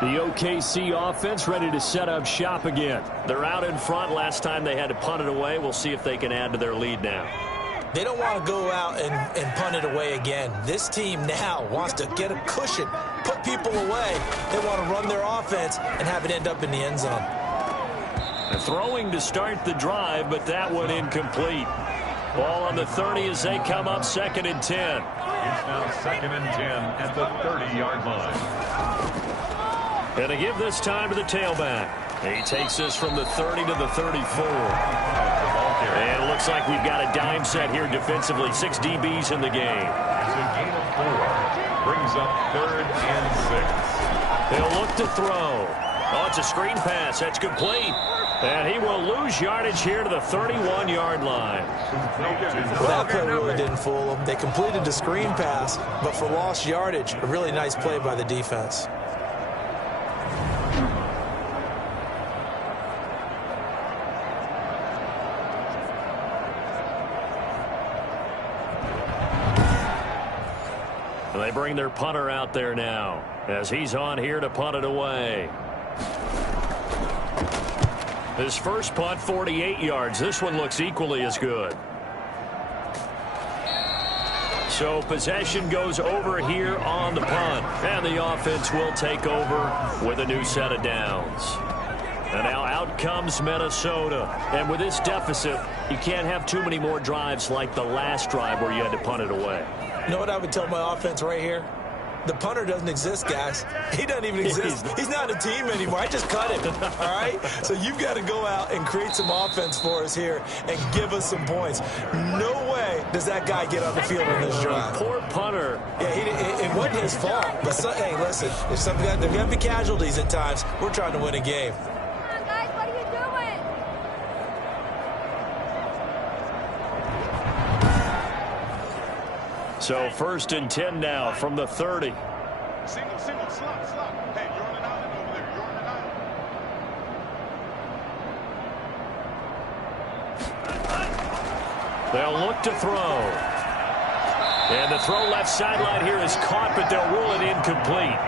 The OKC offense ready to set up shop again. They're out in front. Last time they had to punt it away. We'll see if they can add to their lead now. They don't want to go out and punt it away again. This team now wants to get a cushion, put people away. They want to run their offense and have it end up in the end zone. Throwing to start the drive, but that one incomplete. Ball on the 30 as they come up 2nd and 10. It's now 2nd and 10 at the 30-yard line. And to give this time to the tailback. He takes this from the 30 to the 34. And it looks like we've got a dime set here defensively. 6 DBs in the game. It's a gain of 4. Brings up 3rd and 6. They'll look to throw. Oh, it's a screen pass. That's complete. And he will lose yardage here to the 31-yard line. Well, that play really didn't fool them. They completed the screen pass, but for lost yardage, a really nice play by the defense. They bring their punter out there now as he's on here to punt it away. His first punt, 48 yards. This one looks equally as good. So possession goes over here on the punt. And the offense will take over with a new set of downs. And now out comes Minnesota. And with this deficit, you can't have too many more drives like the last drive where you had to punt it away. You know what I would tell my offense right here? The punter doesn't exist, guys. He doesn't even exist. He's not a team anymore. I just cut him, all right? So you've got to go out and create some offense for us here and give us some points. No way does that guy get on the field in this drive. Poor punter. Yeah, it wasn't his fault. But, hey, listen, there's going to be casualties at times. We're trying to win a game. So 1st and 10 now from the 30. Single, slot. Hey, you're on an island over there. You're on an island. They'll look to throw. And the throw left sideline here is caught, but they'll rule it incomplete.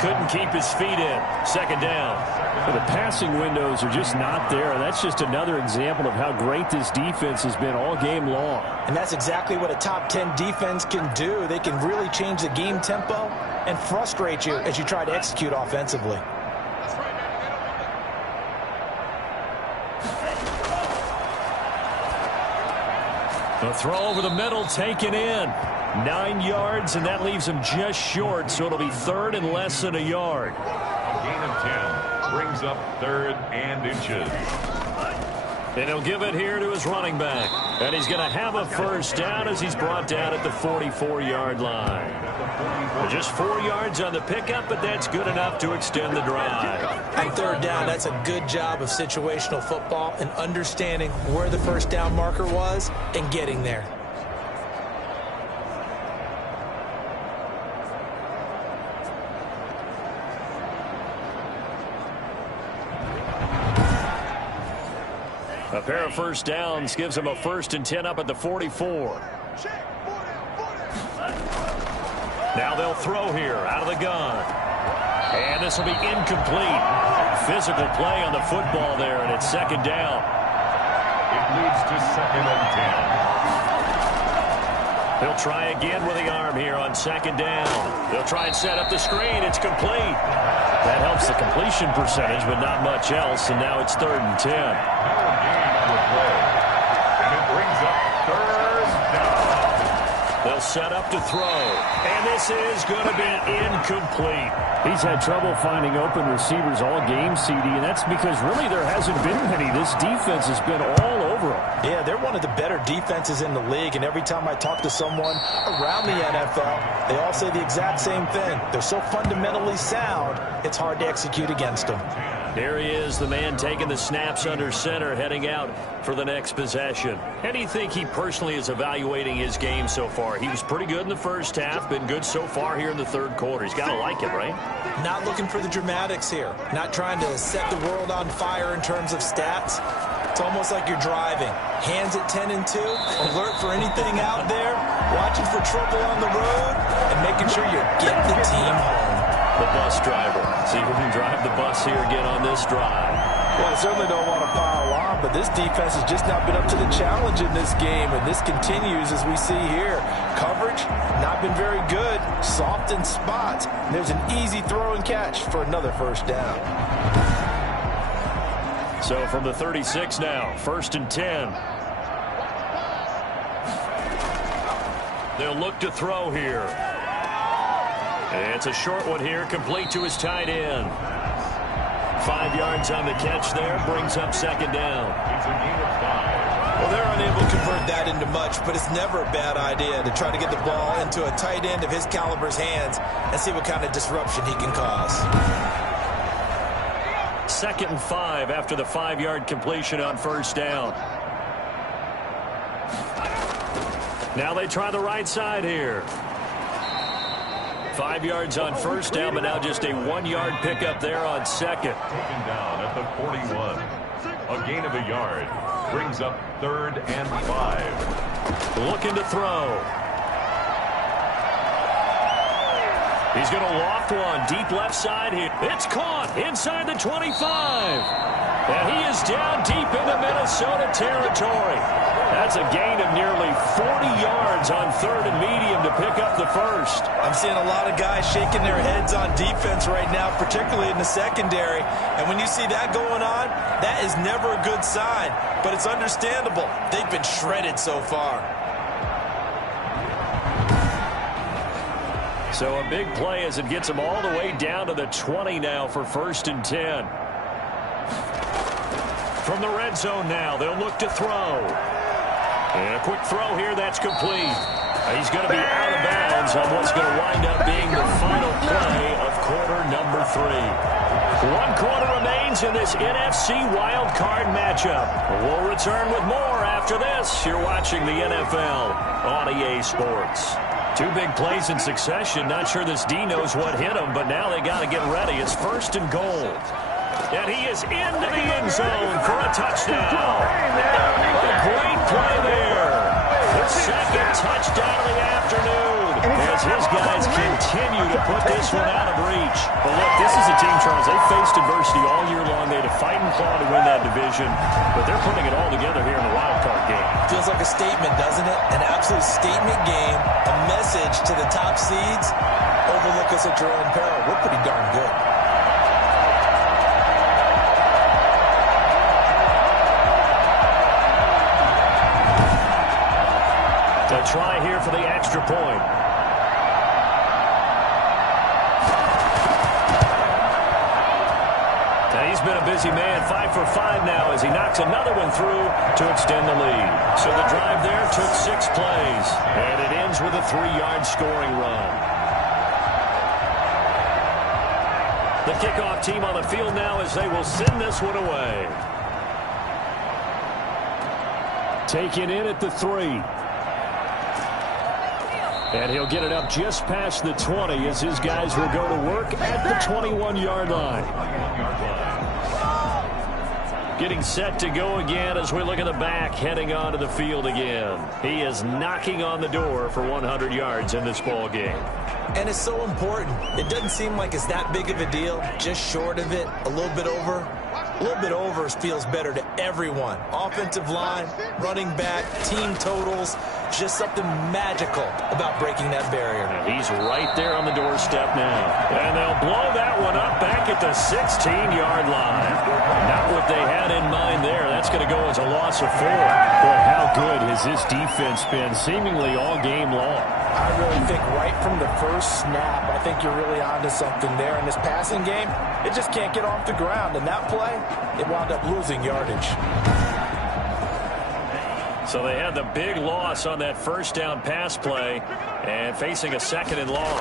Couldn't keep his feet in. 2nd down. Well, the passing windows are just not there. That's just another example of how great this defense has been all game long. And that's exactly what a top 10 defense can do. They can really change the game tempo and frustrate you as you try to execute offensively. The throw over the middle taken in. 9 yards, and that leaves him just short, so it'll be 3rd and less than a yard. Gain of 10. Brings up 3rd and inches. And he'll give it here to his running back. And he's going to have a first down as he's brought down at the 44-yard line. Just 4 yards on the pickup, but that's good enough to extend the drive. On 3rd down, that's a good job of situational football and understanding where the first down marker was and getting there. A pair of first downs gives him a 1st and 10 up at the 44. Now they'll throw here out of the gun. And this will be incomplete. Physical play on the football there, and it's 2nd down. It leads to 2nd and 10. He'll try again with the arm here on 2nd down. They'll try and set up the screen. It's complete. That helps the completion percentage, but not much else, and now it's 3rd and 10. And it brings up 3rd down. They'll set up to throw. And this is going to be incomplete. He's had trouble finding open receivers all game, CD, and that's because really there hasn't been many. This defense has been all over them. Yeah, they're one of the better defenses in the league, and every time I talk to someone around the NFL, they all say the exact same thing. They're so fundamentally sound, it's hard to execute against them. There he is, the man taking the snaps under center, heading out for the next possession. How do you think he personally is evaluating his game so far? He was pretty good in the first half, been good so far here in the 3rd quarter. He's got to like it, right? Not looking for the dramatics here. Not trying to set the world on fire in terms of stats. It's almost like you're driving. Hands at 10 and 2, alert for anything out there, watching for trouble on the road, and making sure you get the team home. The bus driver. See who can drive the bus here again on this drive. Well, I certainly don't want to pile on, but this defense has just not been up to the challenge in this game, and this continues as we see here. Coverage, not been very good. Soft in spots. And there's an easy throw and catch for another first down. So from the 36 now, 1st and 10. They'll look to throw here. It's a short one here, complete to his tight end. 5 yards on the catch there, brings up second down. It's a gain of 5. Well, they're unable to convert that into much, but it's never a bad idea to try to get the ball into a tight end of his caliber's hands and see what kind of disruption he can cause. 2nd and 5 after the 5-yard completion on first down. Now they try the right side here. 5 yards on first down, but now just a 1-yard pickup there on second. Taken down at the 41. A gain of a yard. Brings up 3rd and 5. Looking to throw. He's going to loft one deep left side here. It's caught inside the 25. And he is down deep into Minnesota territory. That's a gain of nearly 40 yards on 3rd and medium to pick up the first. I'm seeing a lot of guys shaking their heads on defense right now, particularly in the secondary. And when you see that going on, that is never a good sign. But it's understandable. They've been shredded so far. So a big play as it gets them all the way down to the 20 now for 1st and 10. From the red zone now, they'll look to throw. And a quick throw here, that's complete. He's going to be out of bounds on what's going to wind up being the final play of quarter number 3. 1 quarter remains in this NFC wild card matchup. We'll return with more after this. You're watching the NFL on EA Sports. 2 big plays in succession. Not sure this D knows what hit him, but now they got to get ready. It's 1st and goal. And he is into the end zone for a touchdown. A great play there. The 2nd touchdown of the afternoon as his guys continue to put this one out of reach. Well, look, this is a team, Charles. They faced adversity all year long. They had to fight and claw to win that division, but they're putting it all together here in the wild card game. Feels like a statement, doesn't it? An absolute statement game, a message to the top seeds. Overlook us at your own peril. We're pretty darn good. A try here for the extra point. Now he's been a busy man, 5 for 5 now as he knocks another one through to extend the lead. So the drive there took 6 plays, and it ends with a 3-yard scoring run. The kickoff team on the field now as they will send this one away. Taken in at the 3. And he'll get it up just past the 20 as his guys will go to work at the 21-yard line. Getting set to go again as we look at the back, heading onto the field again. He is knocking on the door for 100 yards in this ball game. And it's so important. It doesn't seem like it's that big of a deal. Just short of it, a little bit over. A little bit over feels better to everyone. Offensive line, running back, team totals. Just something magical about breaking that barrier. And he's right there on the doorstep now. And they'll blow that one up back at the 16-yard line. Not what they had in mind there. That's going to go as a loss of 4. Boy, how good has this defense been seemingly all game long? I really think right from the first snap, I think you're really onto something there. In this passing game, it just can't get off the ground. And that play, it wound up losing yardage. So they had the big loss on that first down pass play and facing a 2nd and long.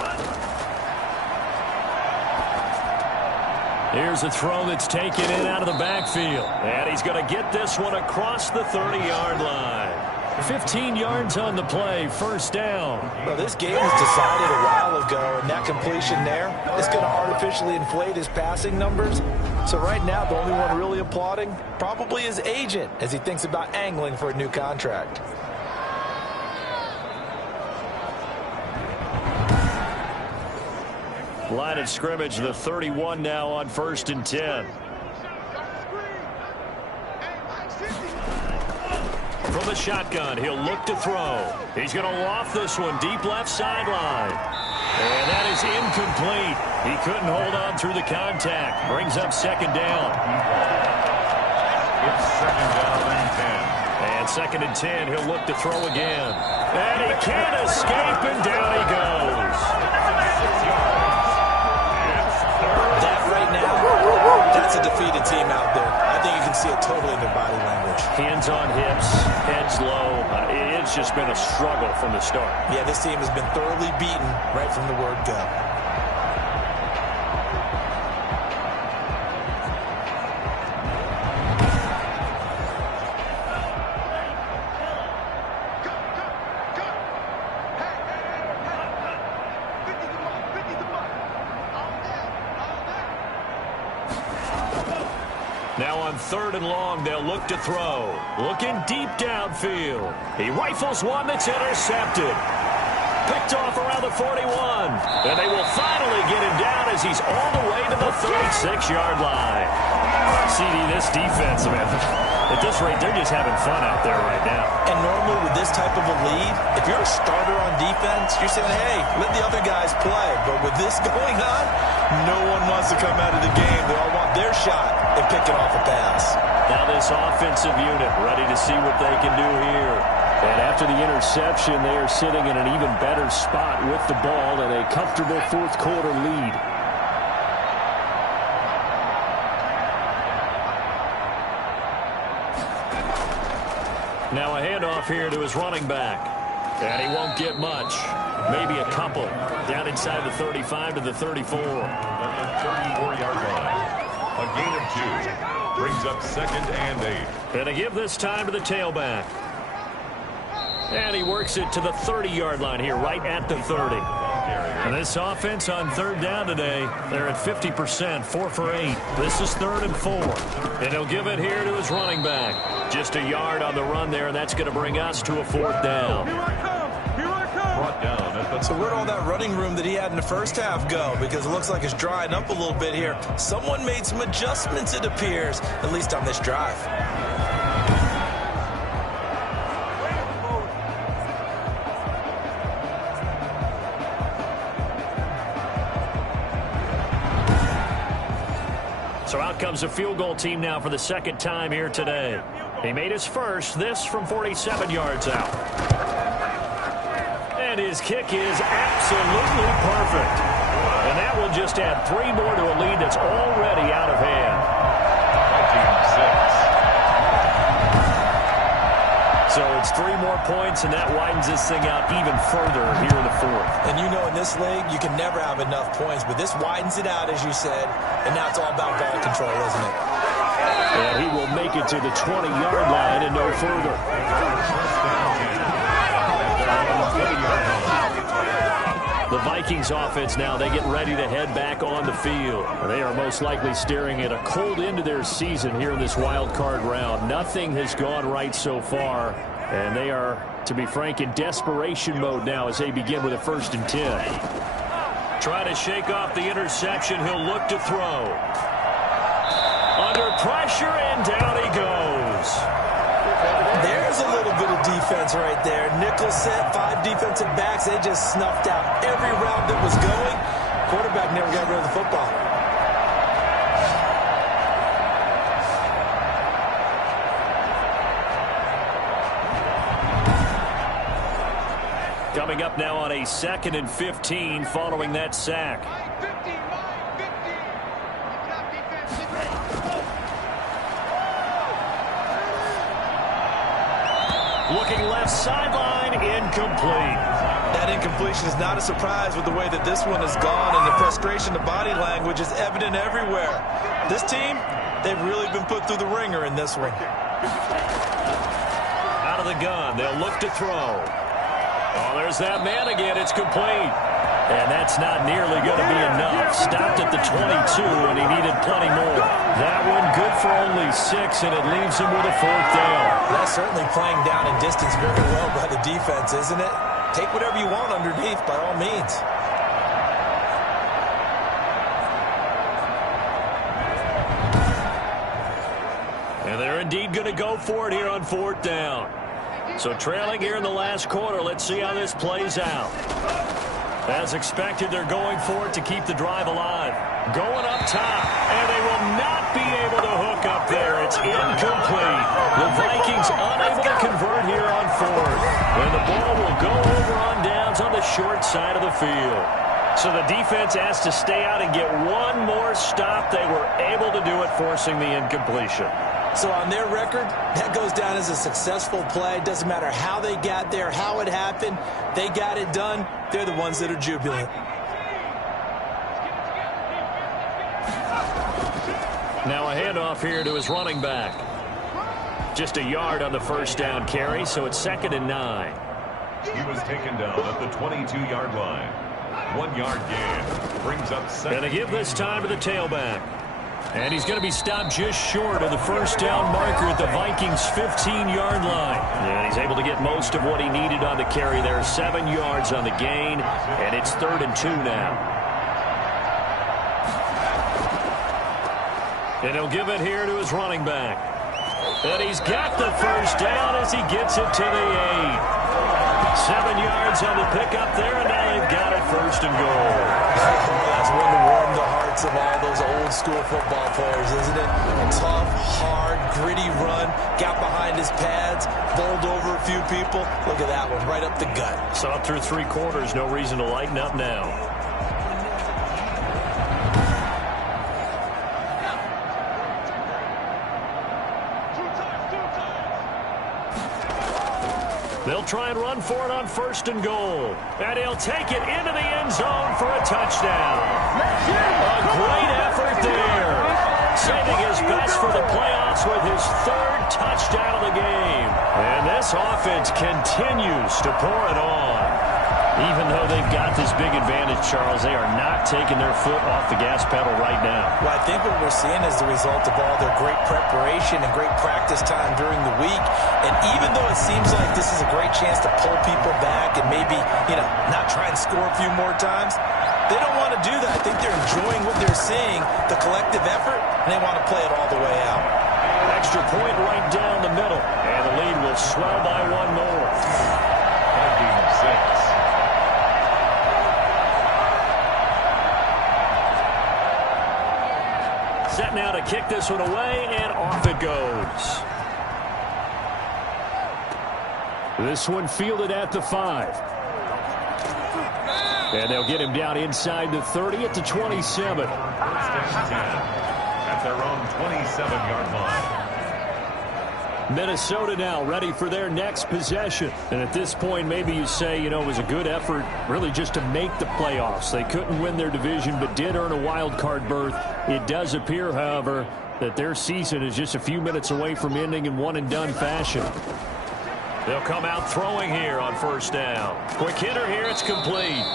Here's a throw that's taken in out of the backfield. And he's going to get this one across the 30-yard line. 15 yards on the play, 1st down. Well, this game was decided a while ago, and that completion there is going to artificially inflate his passing numbers. So right now, the only one really applauding probably his agent as he thinks about angling for a new contract. Line of scrimmage, the 31 now on 1st and 10. From the shotgun, he'll look to throw. He's going to loft this one deep left sideline. And that is incomplete. He couldn't hold on through the contact. Brings up 2nd down. It's 2nd down and 10. And 2nd and 10, he'll look to throw again. And he can't escape, and down he goes. That right now, that's a defeated team out there. I think you can see it totally in their body language. Hands on hips, heads low. It's just been a struggle from the start. Yeah, this team has been thoroughly beaten right from the word go. Now on 3rd and long, they'll look to throw. Looking deep downfield. He rifles one that's intercepted. Picked off around the 41. And they will finally get him down as he's all the way to the 36-yard line. CD, this defense, man, at this rate, they're just having fun out there right now. And normally with this type of a lead, if you're a starter on defense, you're saying, hey, let the other guys play. But with this going on, no one wants to come out of the game. They all want their shot at picking off a pass. Now this offensive unit ready to see what they can do here. And after the interception, they are sitting in an even better spot with the ball and a comfortable 4th quarter lead. Now a handoff here to his running back. And he won't get much. Maybe a couple. Down inside the 35 to the 34. At the 34-yard line. A gain of 2. Brings up 2nd and 8. And a give this time to the tailback. And he works it to the 30-yard line here, right at the 30. And this offense on 3rd down today, they're at 50%, 4 for 8. This is 3rd and 4. And he'll give it here to his running back. Just a yard on the run there, and that's going to bring us to a 4th down. Here I come! Here I come! Brought down at the... So where'd all that running room that he had in the first half go? Because it looks like it's drying up a little bit here. Someone made some adjustments, it appears, at least on this drive. So out comes a field goal team now for the 2nd time here today. He made his first, this from 47 yards out. And his kick is absolutely perfect. And that will just add 3 more to a lead that's already out of hand. So it's 3 more points, and that widens this thing out even further here in the 4th. And you know in this league, you can never have enough points, but this widens it out, as you said, and now it's all about ball control, isn't it? And he will make it to the 20-yard line and no further. The Vikings offense now, they get ready to head back on the field. They are most likely staring at a cold end to their season here in this wild card round. Nothing has gone right so far, and they are, to be frank, in desperation mode now as they begin with a 1st and 10. Trying to shake off the interception, he'll look to throw. Under pressure, and down he goes. There's a little bit of defense right there. Nickel set, 5 defensive backs. They just snuffed out every route that was going. Quarterback never got rid of the football. Coming up now on a 2nd and 15 following that sack. Looking left sideline, incomplete. That incompletion is not a surprise with the way that this one has gone, and the frustration, the body language is evident everywhere. This team, they've really been put through the ringer in this one. Out of the gun, they'll look to throw. Oh, there's that man again. It's complete. And that's not nearly going to be enough. Stopped at the 22, and he needed plenty more. That one good for only 6, and it leaves him with a 4th down. That's certainly playing down in distance very well by the defense, isn't it? Take whatever you want underneath, by all means. And they're indeed going to go for it here on 4th down. So trailing here in the last quarter, let's see how this plays out. As expected, they're going for it to keep the drive alive. Going up top, and they will not be able to hook up there. It's incomplete. The Vikings unable to convert here on fourth. And the ball will go over on downs on the short side of the field. So the defense has to stay out and get one more stop. They were able to do it, forcing the incompletion. So on their record, that goes down as a successful play. Doesn't matter how they got there, how it happened. They got it done. They're the ones that are jubilant. Now a handoff here to his running back. Just a yard on the first down carry, so it's 2nd and 9. He was taken down at the 22-yard line. 1 yard gain. Brings up second. Going to give this time to the tailback. And he's going to be stopped just short of the first down marker at the Vikings' 15-yard line. And he's able to get most of what he needed on the carry there. 7 yards on the gain, and it's 3rd and 2 now. And he'll give it here to his running back. And he's got the first down as he gets it to the 8. 7 yards on the pickup there, and now they've got it 1st and goal. That's one to warm the hearts of all those old-school football players, isn't it? A tough, hard, gritty run. Got behind his pads, bowled over a few people. Look at that one, right up the gut. Saw it through 3 quarters. No reason to lighten up now. They'll try and run for it on 1st and goal. And he'll take it into the end zone for a touchdown. A great effort there. Saving his best for the playoffs with his 3rd touchdown of the game. And this offense continues to pour it on. Even though they've got this big advantage, Charles, they are not taking their foot off the gas pedal right now. Well, I think what we're seeing is the result of all their great preparation and great practice time during the week. And even though it seems like this is a great chance to pull people back and maybe, not try and score a few more times, they don't want to do that. I think they're enjoying what they're seeing, the collective effort, and they want to play it all the way out. Extra point right down the middle. And the lead will swell by 1 more. Vikings 6. Set now to kick this one away, and off it goes. This one fielded at the 5. And they'll get him down inside the 30 at the 27. 1st and 10 at their own 27-yard line. Minnesota now ready for their next possession. And at this point, maybe you say, it was a good effort really just to make the playoffs. They couldn't win their division but did earn a wild card berth. It does appear, however, that their season is just a few minutes away from ending in one-and-done fashion. They'll come out throwing here on 1st down. Quick hitter here, it's complete.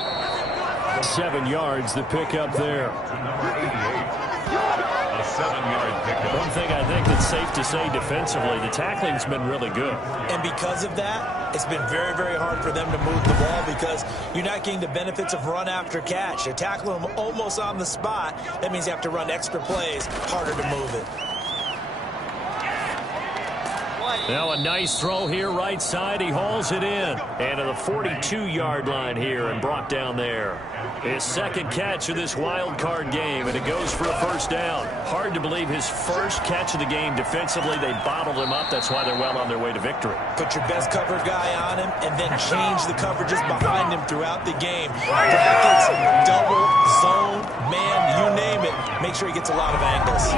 7 yards, the pickup there. To number 88. A 7-yard pickup. One thing I think that's safe to say defensively, the tackling's been really good. And because of that, it's been very, very hard for them to move the ball because you're not getting the benefits of run after catch. You're tackling them almost on the spot. That means you have to run extra plays, harder to move it. Now a nice throw here right side. He hauls it in. And to the 42-yard line here and brought down there. His 2nd catch of this wild card game, and it goes for a 1st down. Hard to believe his 1st catch of the game defensively. They bottled him up. That's why they're well on their way to victory. Put your best cover guy on him and then change the coverages behind him throughout the game. Brackets, double, zone, man, you name it. Make sure he gets a lot of angles.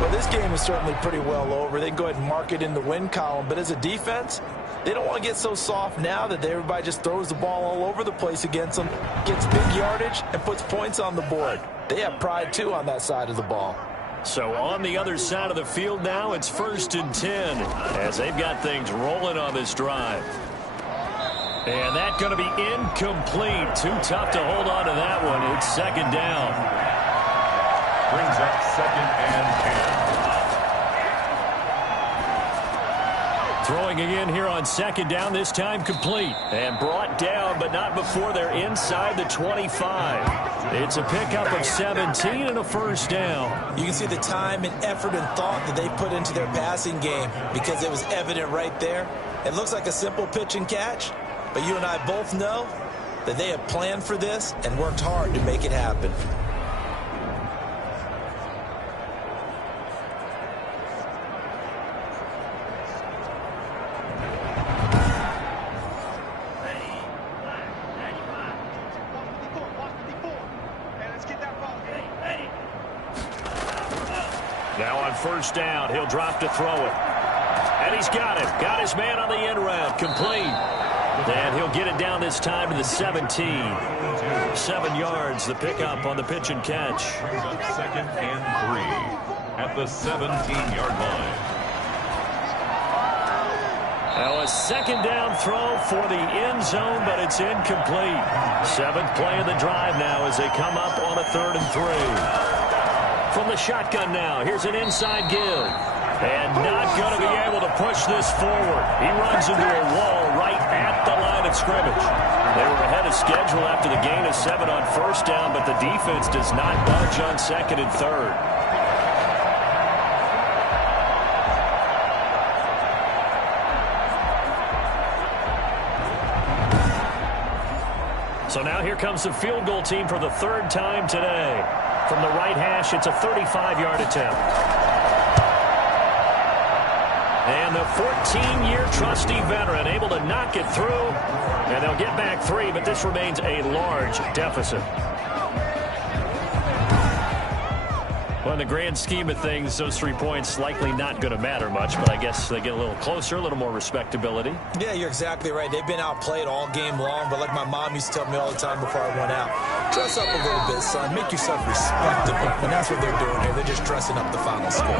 Well, this game is certainly pretty well over. They can go ahead and mark it in the win column. But as a defense, they don't want to get so soft now that everybody just throws the ball all over the place against them, gets big yardage, and puts points on the board. They have pride, too, on that side of the ball. So on the other side of the field now, it's 1st and 10 as they've got things rolling on this drive. And that's going to be incomplete. Too tough to hold on to that one. It's 2nd down. Brings up 2nd and 10. Throwing again here on 2nd down, this time complete. And brought down, but not before they're inside the 25. It's a pickup of 17 and a 1st down. You can see the time and effort and thought that they put into their passing game because it was evident right there. It looks like a simple pitch and catch, but you and I both know that they have planned for this and worked hard to make it happen. Now on first down, he'll drop to throw it. And he's got it. Got his man on the end route. Complete. And he'll get it down this time to the 17. 7 yards, the pickup on the pitch and catch. Brings up 2nd and 3 at the 17-yard line. Now a 2nd down throw for the end zone, but it's incomplete. 7th play of the drive now as they come up on a 3rd and 3. From the shotgun now, here's an inside give. And not going to be able to push this forward. He runs into a wall right at the line of scrimmage. They were ahead of schedule after the gain of 7 on first down, but the defense does not budge on 2nd and 3rd. So now here comes the field goal team for the 3rd time today. From the right hash, it's a 35-yard attempt. And the 14-year trusty veteran able to knock it through. And they'll get back 3, but this remains a large deficit. Well, in the grand scheme of things, those 3 points likely not going to matter much, but I guess they get a little closer, a little more respectability. Yeah, you're exactly right. They've been outplayed all game long, but like my mom used to tell me all the time before I went out, dress up a little bit, son. Make yourself respectable. And that's what they're doing here. They're just dressing up the final score.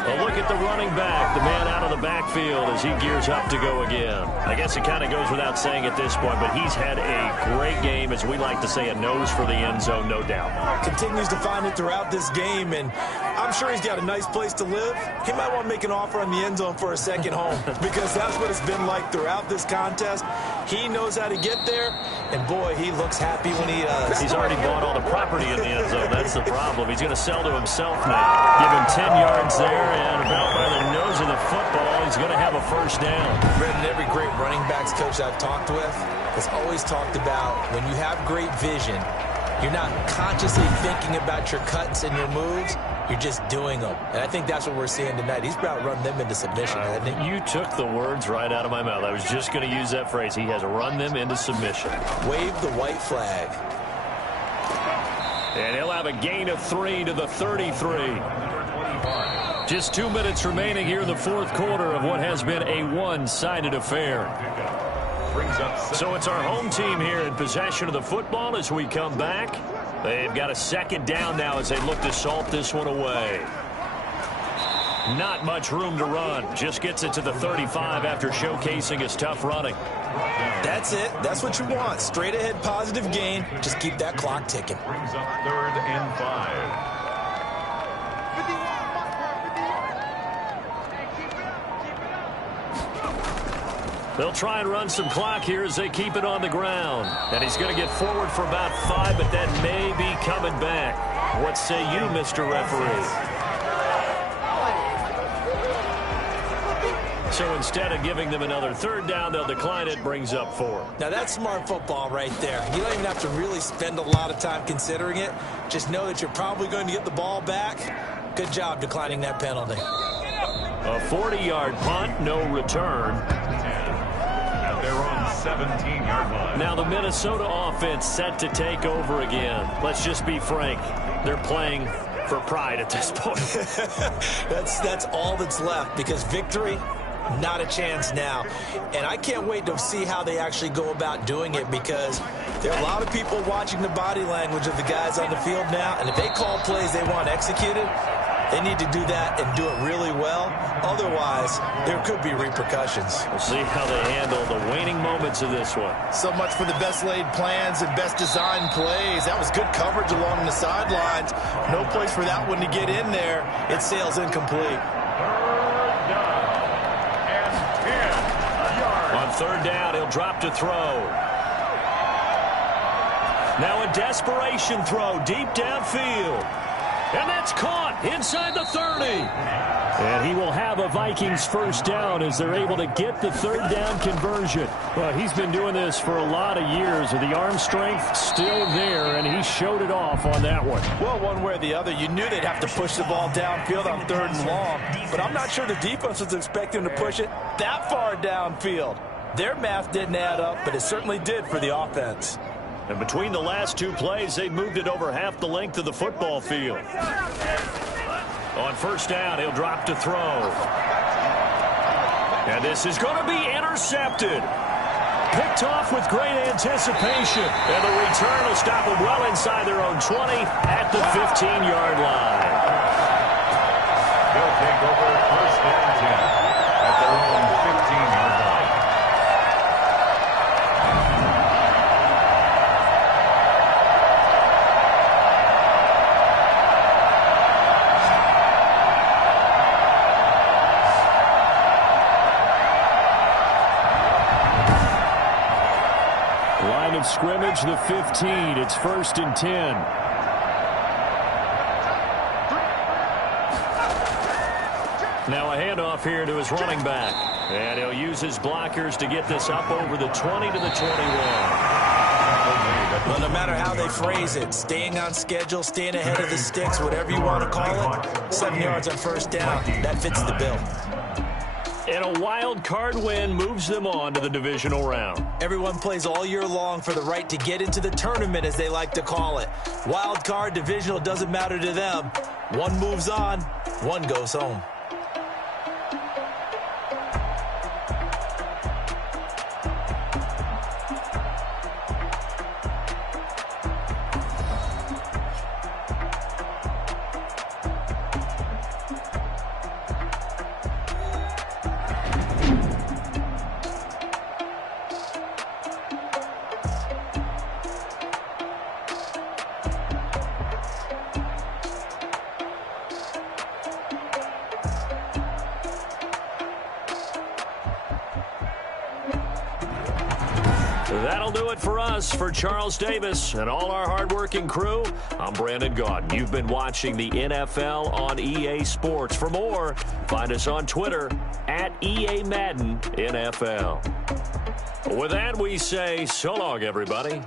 Well, look at the running back, the man out of the backfield as he gears up to go again. I guess it kind of goes without saying at this point, but he's had a great game, as we like to say, a nose for the end zone, no doubt. Continues to find it throughout this game, and I'm sure he's got a nice place to live. He might want to make an offer on the end zone for a second home because that's what it's been like throughout this contest. He knows how to get there, and boy, he looks happy when he does. He's already bought all the property in the end zone. That's the problem. He's going to sell to himself now. Give him 10 yards there, and about by the nose of the football, he's going to have a first down. Brendan, every great running backs coach I've talked with has always talked about when you have great vision, you're not consciously thinking about your cuts and your moves. You're just doing them. And I think that's what we're seeing tonight. He's about run them into submission, hasn't he? You took the words right out of my mouth. I was just going to use that phrase. He has run them into submission. Wave the white flag. And he'll have a gain of 3 to the 33. Just 2 minutes remaining here in the 4th quarter of what has been a one-sided affair. So it's our home team here in possession of the football as we come back. They've got a 2nd down now as they look to salt this one away. Not much room to run. Just gets it to the 35 after showcasing his tough running. That's it. That's what you want. Straight ahead positive gain. Just keep that clock ticking. Brings up 3rd and 5. They'll try and run some clock here as they keep it on the ground. And he's going to get forward for about 5, but that may be coming back. What say you, Mr. Referee? So instead of giving them another 3rd down, they'll decline it. Brings up 4. Now, that's smart football right there. You don't even have to really spend a lot of time considering it. Just know that you're probably going to get the ball back. Good job declining that penalty. A 40-yard punt, no return. They're on 17-yard line. Now the Minnesota offense set to take over again. Let's just be frank. They're playing for pride at this point. That's all that's left because victory, not a chance now. And I can't wait to see how they actually go about doing it because there are a lot of people watching the body language of the guys on the field now. And if they call plays they want executed, they need to do that and do it really well. Otherwise, there could be repercussions. We'll see how they handle the waning moments of this one. So much for the best laid plans and best designed plays. That was good coverage along the sidelines. No place for that one to get in there. It sails incomplete. 3rd down and 10 yards. On 3rd down, he'll drop to throw. Now a desperation throw deep downfield. And that's caught inside the 30. And he will have a Vikings first down as they're able to get the third down conversion. Well, he's been doing this for a lot of years with the arm strength still there, and he showed it off on that one. Well, one way or the other, you knew they'd have to push the ball downfield on 3rd and long, but I'm not sure the defense was expecting to push it that far downfield. Their math didn't add up, but it certainly did for the offense. And between the last two plays, they moved it over half the length of the football field. On first down, he'll drop to throw. And this is going to be intercepted. Picked off with great anticipation. And the return will stop them well inside their own 20 at the 15-yard line. They'll take over first and 10 at their own 15-yard line. Line of scrimmage, the 15. It's 1st and 10. Now a handoff here to his running back. And he'll use his blockers to get this up over the 20 to the 21. Well, no matter how they phrase it, staying on schedule, staying ahead of the sticks, whatever you want to call it, 7 yards on first down, that fits the bill. And a wild card win moves them on to the divisional round. Everyone plays all year long for the right to get into the tournament, as they like to call it. Wild card, divisional, doesn't matter to them. One moves on, one goes home. That'll do it for us. For Charles Davis and all our hardworking crew, I'm Brandon Gaudin. You've been watching the NFL on EA Sports. For more, find us on Twitter at EA Madden NFL. With that, we say so long, everybody.